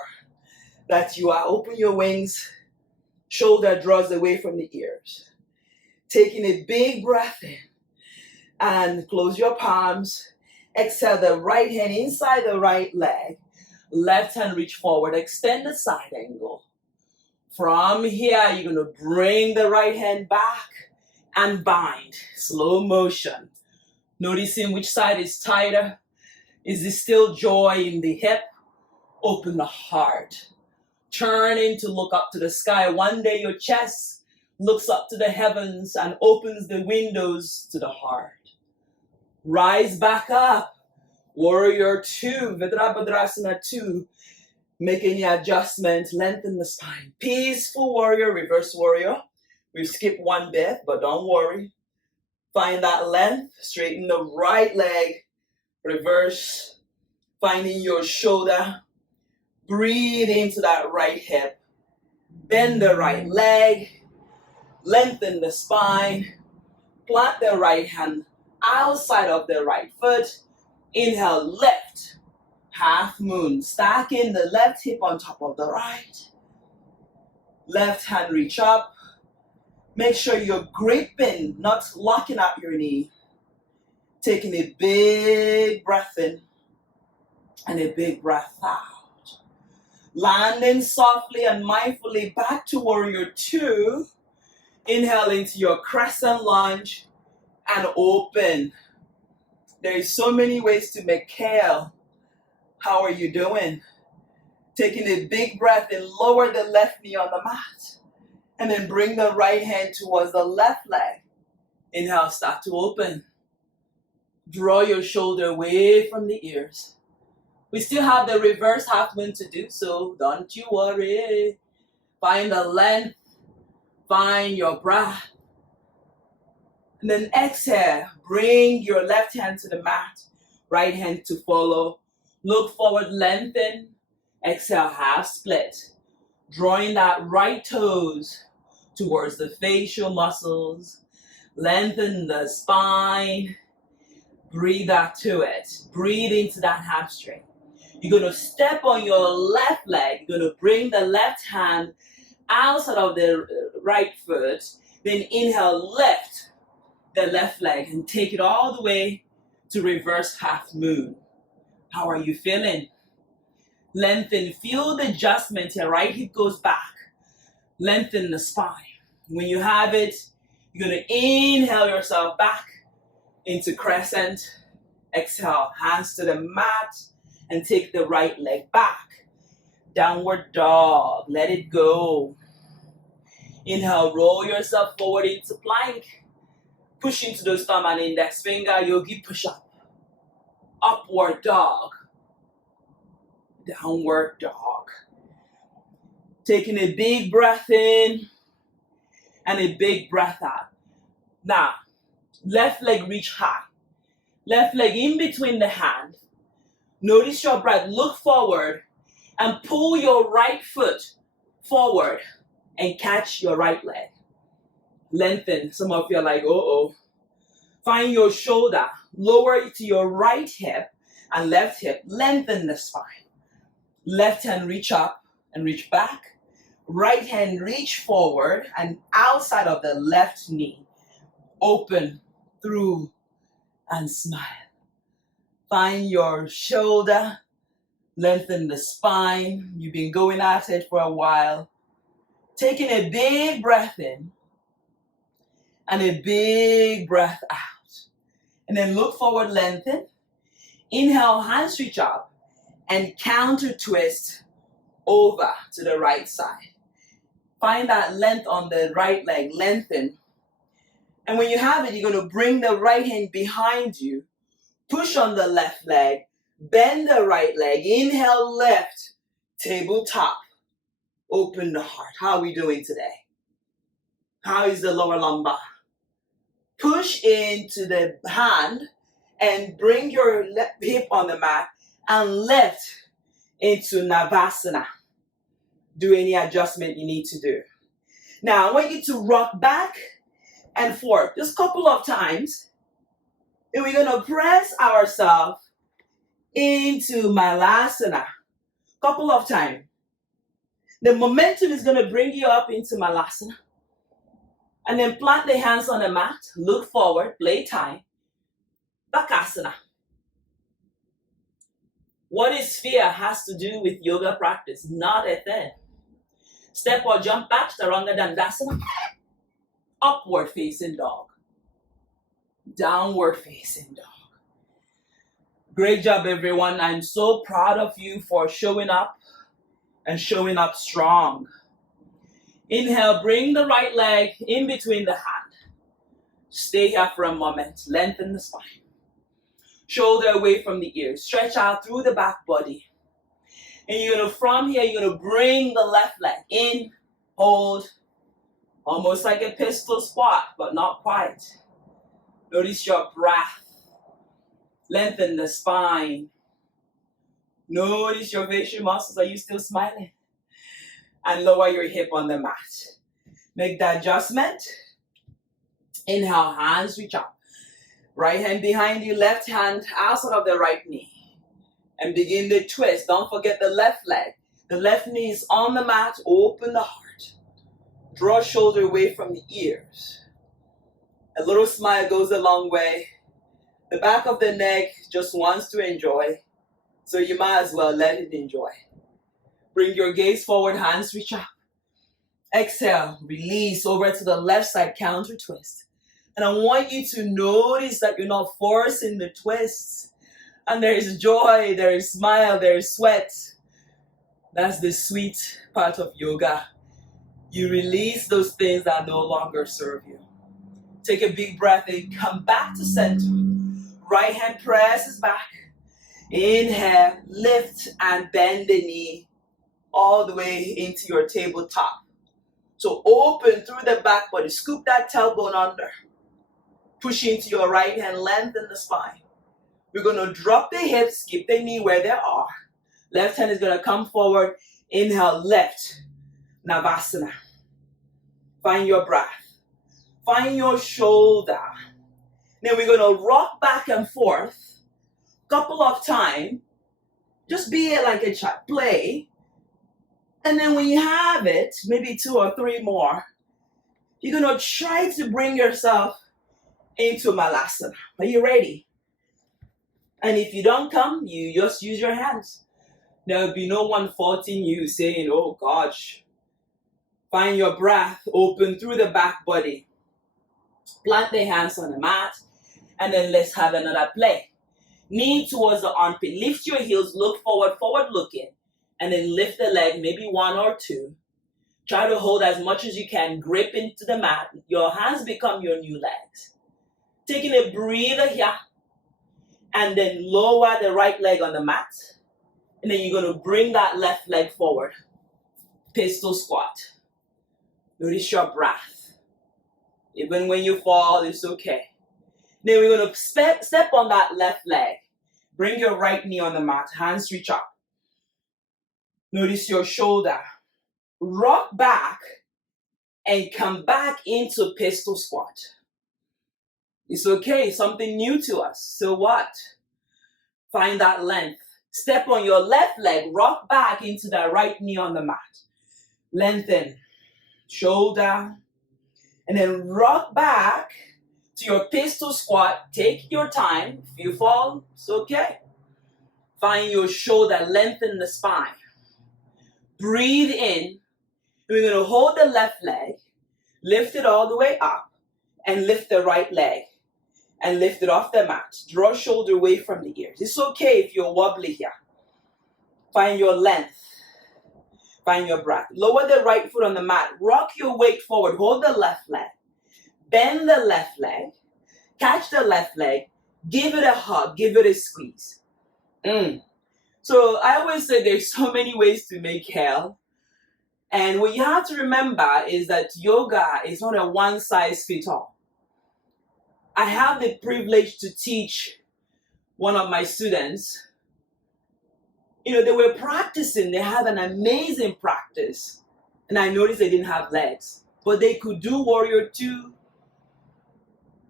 that you are. Open your wings. Shoulder draws away from the ears. Taking a big breath in and close your palms. Exhale the right hand inside the right leg. Left hand reach forward. Extend the side angle. From here, you're going to bring the right hand back and bind. Slow motion. Noticing which side is tighter. Is there still joy in the hip? Open the heart. Turning to look up to the sky. One day your chest looks up to the heavens and opens the windows to the heart. Rise back up. Warrior 2, Virabhadrasana 2. Make any adjustment, lengthen the spine. Peaceful warrior, reverse warrior. We've skipped one bit, but don't worry. Find that length, straighten the right leg, reverse, finding your shoulder. Breathe into that right hip. Bend the right leg, lengthen the spine. Plant the right hand outside of the right foot. Inhale, lift. Half moon. Stacking the left hip on top of the right. Left hand reach up. Make sure you're gripping, not locking out your knee. Taking a big breath in and a big breath out. Landing softly and mindfully back to warrior 2. Inhale into your crescent lunge and open. There is so many ways to make kale. How are you doing? Taking a big breath and lower the left knee on the mat. And then bring the right hand towards the left leg. Inhale, start to open. Draw your shoulder away from the ears. We still have the reverse half moon to do, so don't you worry. Find the length. Find your breath. And then exhale. Bring your left hand to the mat. Right hand to follow. Look forward, lengthen. Exhale, half split. Drawing that right toes towards the facial muscles. Lengthen the spine. Breathe out to it. Breathe into that hamstring. You're going to step on your left leg. You're going to bring the left hand outside of the right foot. Then inhale, lift the left leg and take it all the way to reverse half moon. How are you feeling? Lengthen. Feel the adjustment here. Right hip goes back. Lengthen the spine. When you have it, you're going to inhale yourself back into crescent. Exhale, hands to the mat and take the right leg back. Downward dog. Let it go. Inhale, roll yourself forward into plank. Push into those thumb and index finger. Yogi push up. Upward dog. Downward dog. Taking a big breath in and a big breath out. Now, left leg reach high. Left leg in between the hand. Notice your breath. Look forward and pull your right foot forward and catch your right leg. Lengthen. Some of you are like, uh-oh. Find your shoulder. Lower it to your right hip and left hip. Lengthen the spine. Left hand reach up and reach back. Right hand reach forward and outside of the left knee. Open through and smile. Find your shoulder. Lengthen the spine. You've been going at it for a while. Taking a big breath in and a big breath out. And then look forward, lengthen. Inhale, hands reach up and counter twist over to the right side. Find that length on the right leg, lengthen. And when you have it, you're going to bring the right hand behind you, push on the left leg, bend the right leg, inhale, lift, tabletop, open the heart. How are we doing today? How is the lower lumbar? Push into the hand and bring your left hip on the mat and lift into Navasana. Do any adjustment you need to do. Now, I want you to rock back and forth just a couple of times. And we're going to press ourselves into Malasana. Couple of times. The momentum is going to bring you up into Malasana. And then plant the hands on the mat. Look forward. Play time. Bakasana. What is fear has to do with yoga practice? Not a thing. Step or jump back. Chaturanga Dandasana. Upward facing dog. Downward facing dog. Great job, everyone. I'm so proud of you for showing up and showing up strong. Inhale, bring the right leg in between the hand. Stay here for a moment. Lengthen the spine. Shoulder away from the ears. Stretch out through the back body. And you're going to, from here, you're going to bring the left leg in, hold, almost like a pistol squat, but not quite. Notice your breath. Lengthen the spine. Notice your facial muscles. Are you still smiling? And lower your hip on the mat. Make the adjustment. Inhale, hands reach up. Right hand behind you, left hand outside of the right knee. And begin the twist. Don't forget the left leg. The left knee is on the mat. Open the heart. Draw shoulder away from the ears. A little smile goes a long way. The back of the neck just wants to enjoy. So you might as well let it enjoy. Bring your gaze forward, hands reach up. Exhale, release over to the left side, counter twist. And I want you to notice that you're not forcing the twists. And there is joy, there is smile, there is sweat. That's the sweet part of yoga. You release those things that no longer serve you. Take a big breath and come back to center. Right hand presses back. Inhale, lift and bend the knee all the way into your tabletop. So open through the back body. Scoop that tailbone under. Push into your right hand, lengthen the spine. We're going to drop the hips, keep the knee where they are. Left hand is going to come forward. Inhale, lift. Navasana. Find your breath. Find your shoulder. Then we're going to rock back and forth a couple of times. Just be it like a child. Play. And then when you have it, maybe 2 or 3 more, you're going to try to bring yourself into Malasana. Are you ready? And if you don't come, you just use your hands. There will be no one faulting you saying, oh gosh. Find your breath. Open through the back body. Plant the hands on the mat. And then let's have another play. Knee towards the armpit. Lift your heels. Look forward, forward looking. And then lift the leg, maybe 1 or 2. Try to hold as much as you can. Grip into the mat. Your hands become your new legs. Taking a breather here. And then lower the right leg on the mat. And then you're going to bring that left leg forward. Pistol squat. Notice your breath. Even when you fall, it's okay. Then we're going to step on that left leg. Bring your right knee on the mat. Hands reach up. Notice your shoulder. Rock back and come back into pistol squat. It's okay. Something new to us. So what? Find that length. Step on your left leg. Rock back into that right knee on the mat. Lengthen. Shoulder. And then rock back to your pistol squat. Take your time. If you fall, it's okay. Find your shoulder. Lengthen the spine. Breathe in. We're going to hold the left leg. Lift it all the way up. And lift the right leg. And lift it off the mat. Draw shoulder away from the ears. It's okay if you're wobbly here. Find your length. Find your breath. Lower the right foot on the mat. Rock your weight forward. Hold the left leg. bend the left leg, catch the left leg, give it a hug, give it a squeeze. So I always say there's so many ways to make hell. And what you have to remember is that yoga is not a one size fits all. I have the privilege to teach one of my students. They were practicing, they had an amazing practice. And I noticed they didn't have legs, but they could do Warrior 2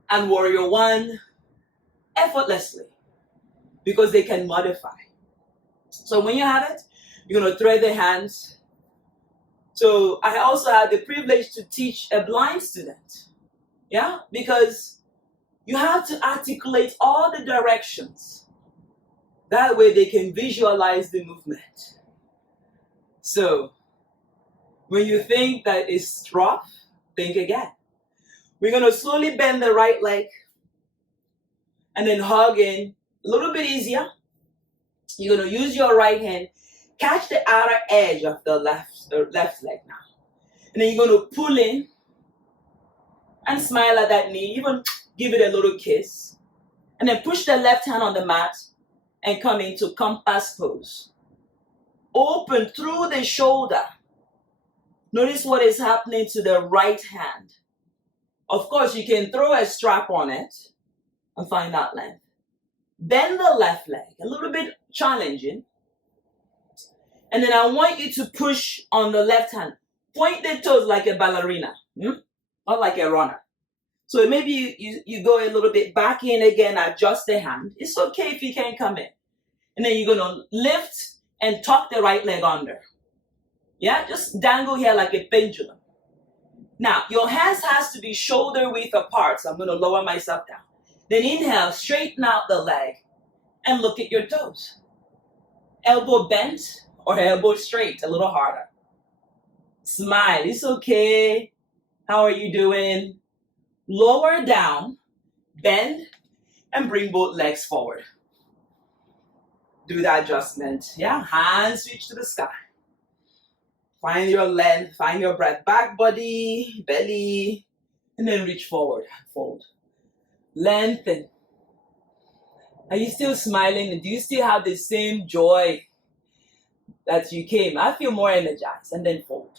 and Warrior 1 effortlessly because they can modify. So when you have it, you're going to thread the hands. So I also had the privilege to teach a blind student. Yeah, because you have to articulate all the directions. That way they can visualize the movement. So when you think that it's rough, think again. We're going to slowly bend the right leg and then hug in a little bit easier. You're going to use your right hand, catch the outer edge of the left leg now. And then you're going to pull in and smile at that knee, even give it a little kiss. And then push the left hand on the mat and come into compass pose. Open through the shoulder. Notice what is happening to the right hand. Of course, you can throw a strap on it and find that length. Bend the left leg, a little bit challenging. And then I want you to push on the left hand. Point the toes like a ballerina, not like a runner. So maybe you go a little bit back in again, adjust the hand. It's okay if you can't come in. And then you're going to lift and tuck the right leg under. Yeah, just dangle here like a pendulum. Now, your hands has to be shoulder width apart, so I'm going to lower myself down. Then inhale, straighten out the leg and look at your toes. Elbow bent or elbow straight, a little harder. Smile, it's okay. How are you doing? Lower down, bend, and bring both legs forward. Do the adjustment. Yeah, hands reach to the sky. Find your length, find your breath. Back body, belly, and then reach forward, fold. Lengthen. Are you still smiling? And do you still have the same joy that you came? I feel more energized. And then fold.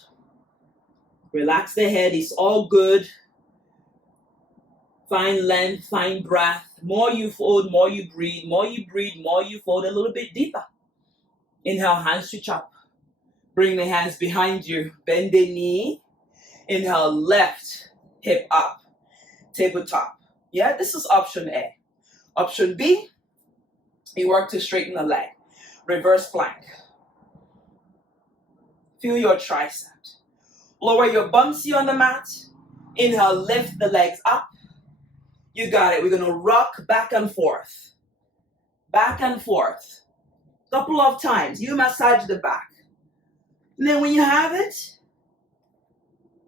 Relax the head. It's all good. Find length, find breath. More you fold, more you breathe. More you breathe, more you fold a little bit deeper. Inhale, hands reach up. Bring the hands behind you. Bend the knee. Inhale, left hip up. Tabletop. Yeah, this is option A. Option B, you work to straighten the leg. Reverse plank. Feel your tricep. Lower your bumsy on the mat. Inhale, lift the legs up. You got it. We're going to rock back and forth. Back and forth. Couple of times. You massage the back. And then when you have it,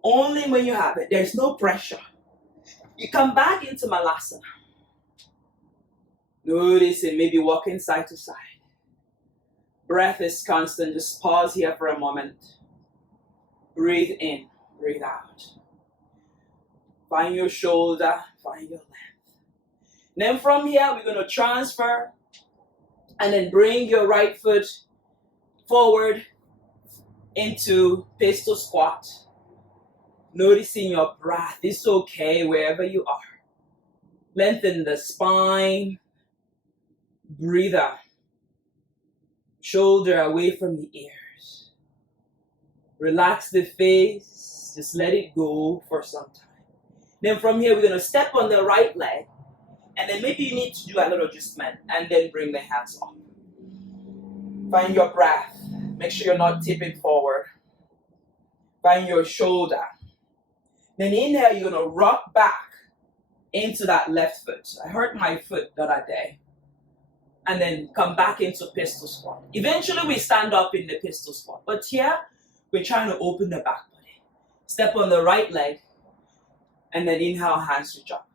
only when you have it, there's no pressure. You come back into Malasana. Notice it, maybe walking side to side. Breath is constant. Just pause here for a moment. Breathe in, breathe out. Find your shoulder, find your length. Then from here, we're going to transfer and then bring your right foot forward into pistol squat. Noticing your breath. It's okay wherever you are. Lengthen the spine. Breathe out. Shoulder away from the ears. Relax the face. Just let it go for some time. Then from here, we're going to step on the right leg. And then maybe you need to do a little adjustment. And then bring the hands off. Find your breath. Make sure you're not tipping forward. Find your shoulder. Then inhale, you're going to rock back into that left foot. I hurt my foot the other day. And then come back into pistol squat. Eventually, we stand up in the pistol squat. But here, we're trying to open the back body. Step on the right leg. And then inhale, hands reach up.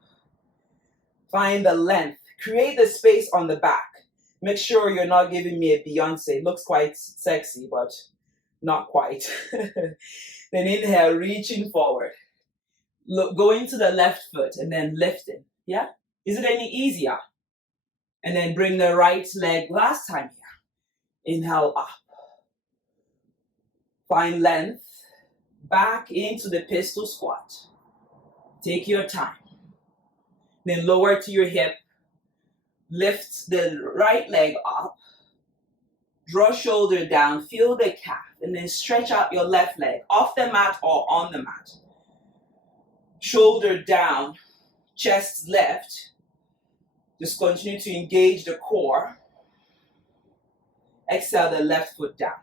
Find the length. Create the space on the back. Make sure you're not giving me a Beyonce. It looks quite sexy, but not quite. Then inhale, reaching forward. Look, go into the left foot and then lift it. Yeah? Is it any easier? And then bring the right leg last time here. Inhale up. Find length. Back into the pistol squat. Take your time. Then lower to your hip. Lift the right leg up. Draw shoulder down. Feel the calf. And then stretch out your left leg off the mat or on the mat. Shoulder down. Chest left. Just continue to engage the core. Exhale the left foot down.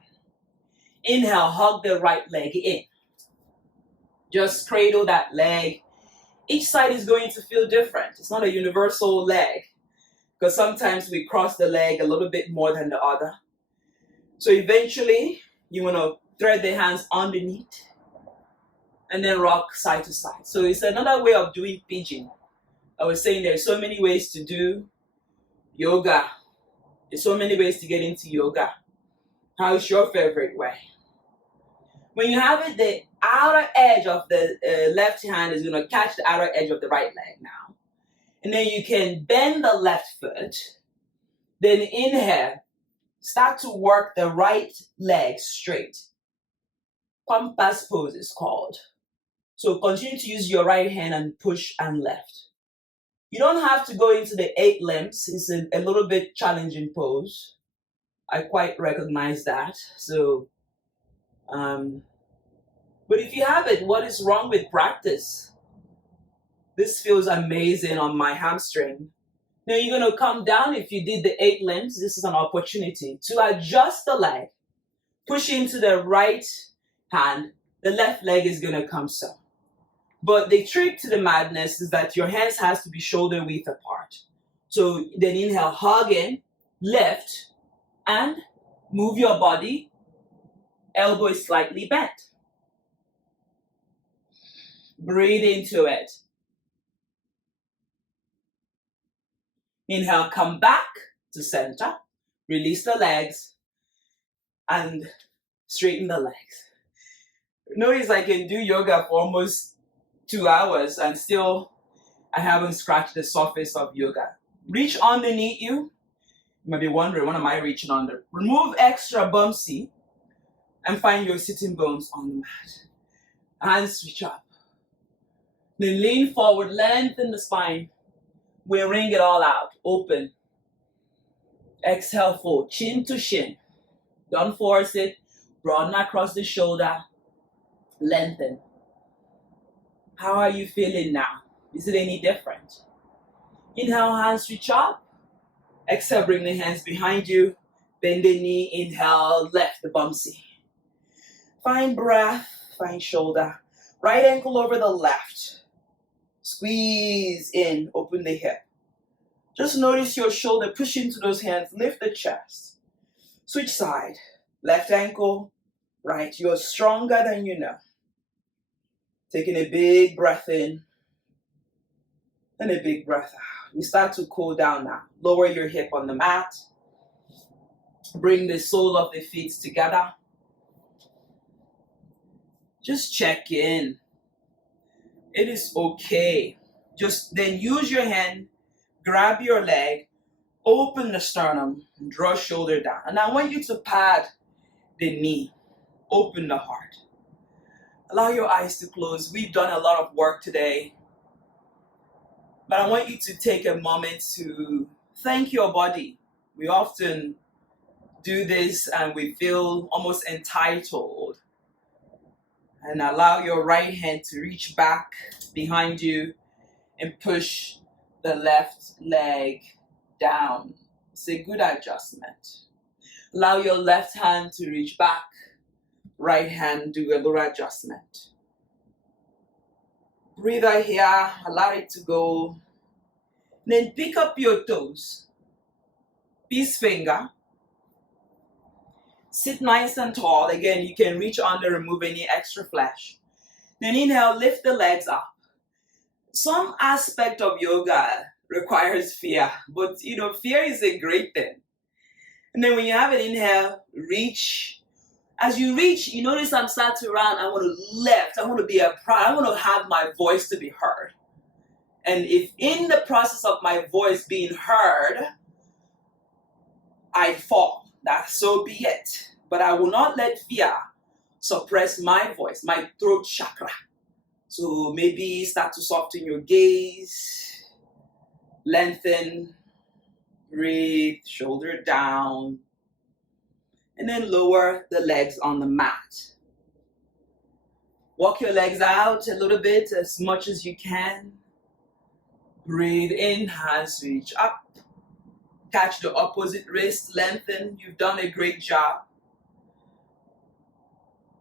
Inhale, hug the right leg in. Just cradle that leg. Each side is going to feel different. It's not a universal leg, because sometimes we cross the leg a little bit more than the other. So eventually, you want to thread the hands underneath and then rock side to side. So it's another way of doing pigeon. I was saying there's so many ways to do yoga. There's so many ways to get into yoga. How's your favorite way? When you have it, the outer edge of the left hand is going to catch the outer edge of the right leg now. And then you can bend the left foot. Then inhale. Start to work the right leg straight. Pampas pose is called. So continue to use your right hand and push and lift. You don't have to go into the 8 limbs. It's a little bit challenging pose. I quite recognize that. So, but if you have it, what is wrong with practice? This feels amazing on my hamstring. Now you're going to come down. If you did the 8 limbs, this is an opportunity to adjust the leg. Push into the right hand. The left leg is going to come so. But the trick to the madness is that your hands has to be shoulder width apart. So then inhale, hug in, lift, and move your body. Elbow is slightly bent. Breathe into it. Inhale, come back to center. Release the legs and straighten the legs. Notice I can do yoga for almost 2 hours and still I haven't scratched the surface of yoga. Reach underneath you. You might be wondering, what am I reaching under? Remove extra bumpsy and find your sitting bones on the mat. Hands reach up. Then lean forward, lengthen the spine. We wring it all out. Open. Exhale, fold. Chin to shin. Don't force it. Broaden across the shoulder. Lengthen. How are you feeling now? Is it any different? Inhale, hands reach up. Exhale, bring the hands behind you. Bend the knee. Inhale, left the bumpsy. Find breath. Find shoulder. Right ankle over the left. Squeeze in, open the hip. Just notice your shoulder, push into those hands, lift the chest. Switch side, left ankle, right. You're stronger than you know. Taking a big breath in and a big breath out. We start to cool down now. Lower your hip on the mat. Bring the sole of the feet together. Just check in. It is okay. Just then use your hand, grab your leg, open the sternum, and draw shoulder down. And I want you to pad the knee, open the heart. Allow your eyes to close. We've done a lot of work today. But I want you to take a moment to thank your body. We often do this and we feel almost entitled. And allow your right hand to reach back behind you and push the left leg down. It's a good adjustment. Allow your left hand to reach back. Right hand, do a little adjustment. Breathe out here, allow it to go. Then pick up your toes. Peace finger. Sit nice and tall. Again, you can reach under, remove any extra flesh. Then inhale, lift the legs up. Some aspect of yoga requires fear, but fear is a great thing. And then when you have an inhale, reach As you reach, you notice I'm starting to round. I want to lift. I want to be proud. I want to have my voice to be heard. And if in the process of my voice being heard, I fall, that so be it. But I will not let fear suppress my voice, my throat chakra. So maybe start to soften your gaze, lengthen, breathe, shoulder down, and then lower the legs on the mat. Walk your legs out a little bit, as much as you can. Breathe in, hands reach up. Catch the opposite wrist, lengthen. You've done a great job.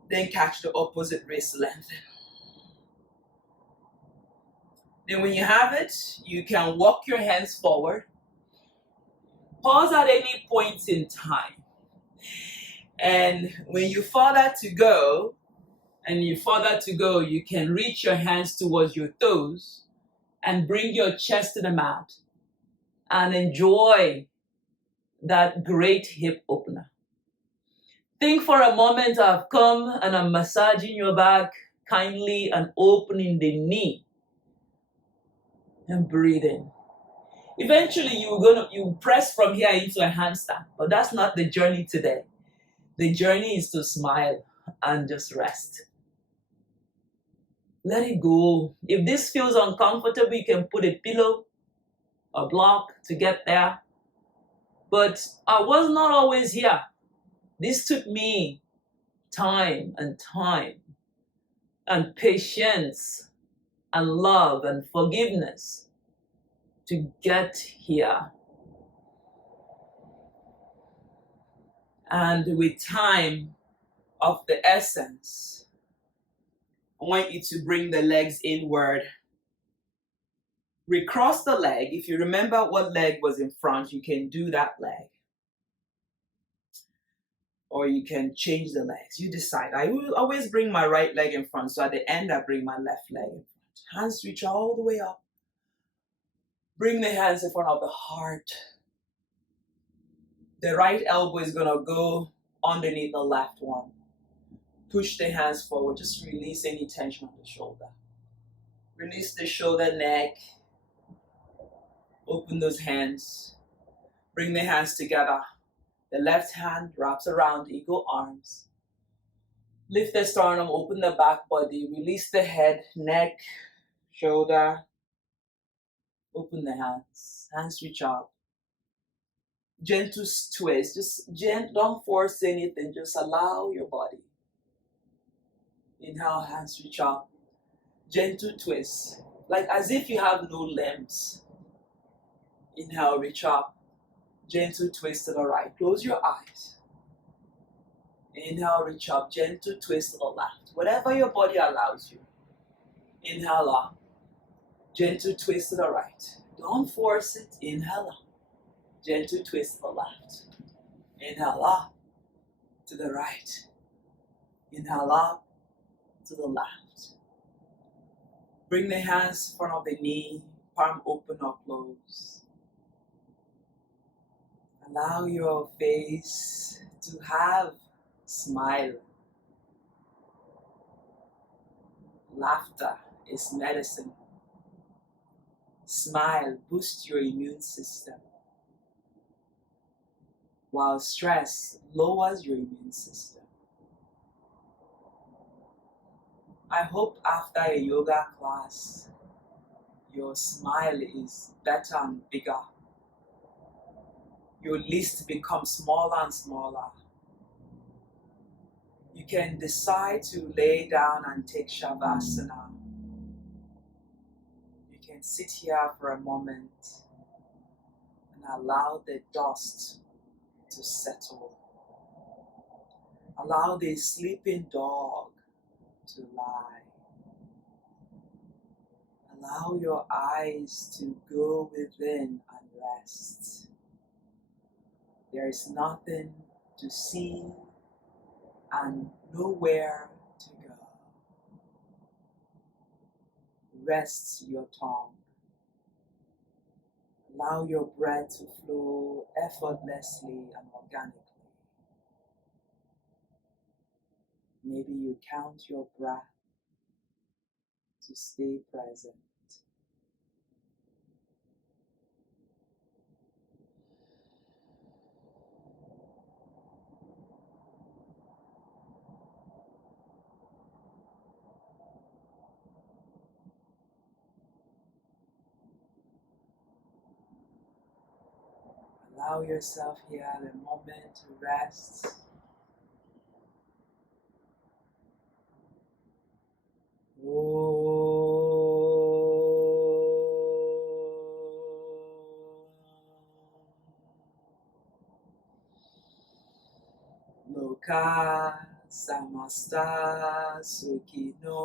Then catch the opposite wrist, lengthen. Then when you have it, you can walk your hands forward. Pause at any point in time. And when you further to go, you can reach your hands towards your toes and bring your chest to the mat and enjoy that great hip opener. Think for a moment I've come and I'm massaging your back kindly and opening the knee. And breathe in. Eventually you press from here into a handstand, but that's not the journey today. The journey is to smile and just rest. Let it go. If this feels uncomfortable, you can put a pillow, a block to get there. But I was not always here. This took me time and patience and love and forgiveness to get here. And with time of the essence, I want you to bring the legs inward. Recross the leg. If you remember what leg was in front, you can do that leg. Or you can change the legs. You decide. I will always bring my right leg in front, so at the end I bring my left leg in front. Hands reach all the way up. Bring the hands in front of the heart. The right elbow is going to go underneath the left one. Push the hands forward. Just release any tension on the shoulder. Release the shoulder, neck. Open those hands. Bring the hands together. The left hand wraps around eagle arms. Lift the sternum, open the back body. Release the head, neck, shoulder. Open the hands. Hands reach out. Gentle twist. Just don't force anything. Just allow your body. Inhale, hands reach out. Gentle twist. Like as if you have no limbs. Inhale, reach up. Gentle twist to the right. Close your eyes. Inhale, reach up. Gentle twist to the left. Whatever your body allows you. Inhale up. Gentle twist to the right. Don't force it. Inhale up. Gentle twist to the left. Inhale up to the right. Inhale up to the left. Bring the hands in front of the knee, palm open or close. Allow your face to have smile. Laughter is medicine. Smile boosts your immune system, while stress lowers your immune system. I hope after a yoga class, your smile is better and bigger. Your list becomes smaller and smaller. You can decide to lay down and take Shavasana. You can sit here for a moment and allow the dust to settle. Allow the sleeping dog to lie. Allow your eyes to go within and rest. There is nothing to see and nowhere to go. Rest your tongue. Allow your breath to flow effortlessly and organically. Maybe you count your breath to stay present. Allow yourself here a moment to rest. Loka samasta sukhino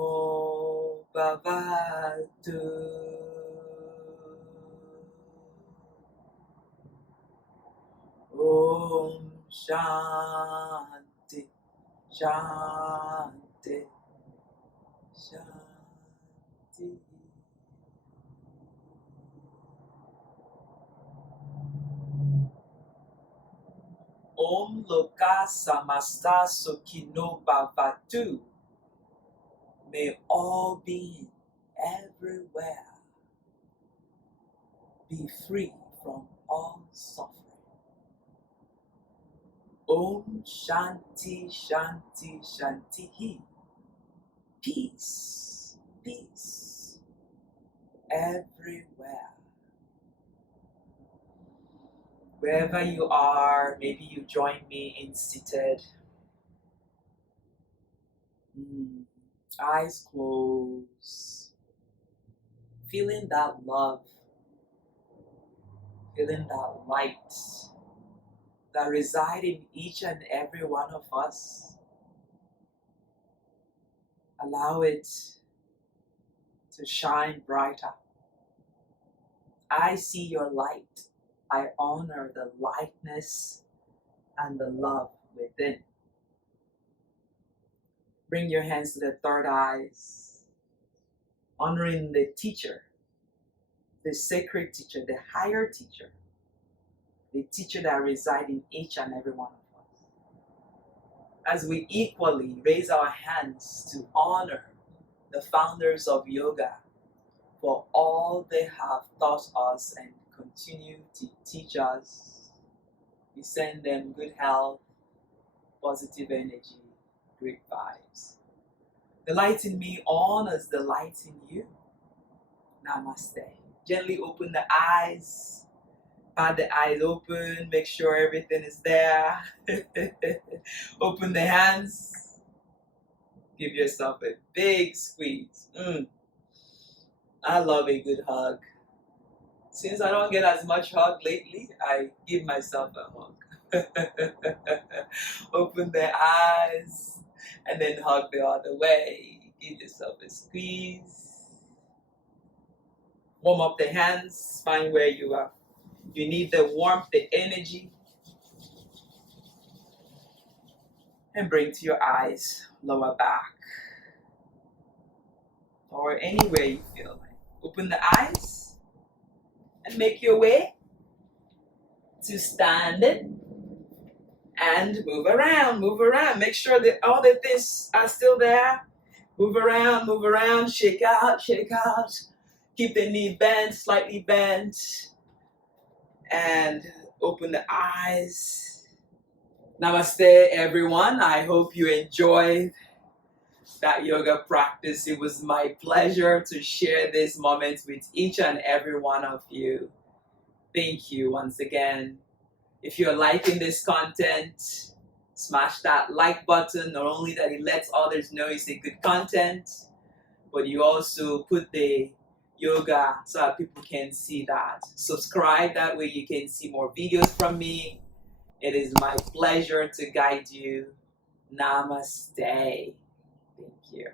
bhavatu. Om Shanti, Shanti, Shanti. Om Loka Samasta Sukhino Bhavatu. May all beings everywhere be free from all suffering. Om Shanti, Shanti, Shanti. Peace, peace everywhere. Wherever you are, maybe you join me in seated. Eyes closed. Feeling that love. Feeling that light that resides in each and every one of us. Allow it to shine brighter. I see your light. I honor the lightness and the love within. Bring your hands to the third eyes, honoring the teacher, the sacred teacher, the higher teacher, the teacher that resides in each and every one of us. As we equally raise our hands to honor the founders of yoga for all they have taught us and continue to teach us, we send them good health, positive energy, great vibes. The light in me honors the light in you. Namaste. Gently open the eyes. Pat the eyes open. Make sure everything is there. Open the hands. Give yourself a big squeeze. I love a good hug. Since I don't get as much hug lately, I give myself a hug. Open the eyes and then hug the other way. Give yourself a squeeze. Warm up the hands. Find where you are. You need the warmth, the energy. And bring to your eyes, lower back. Or anywhere you feel like. Open the eyes and make your way to standing and move around, move around. Make sure that all the things are still there. Move around, shake out. Keep the knee bent, slightly bent. And open the eyes. Namaste, everyone. I hope you enjoyed that yoga practice. It was my pleasure to share this moment with each and every one of you. Thank you once again. If you're liking this content, smash that like button. Not only that it lets others know it's a good content, but you also put the yoga so that people can see that. Subscribe, that way you can see more videos from me. It is my pleasure to guide you. Namaste. Thank you.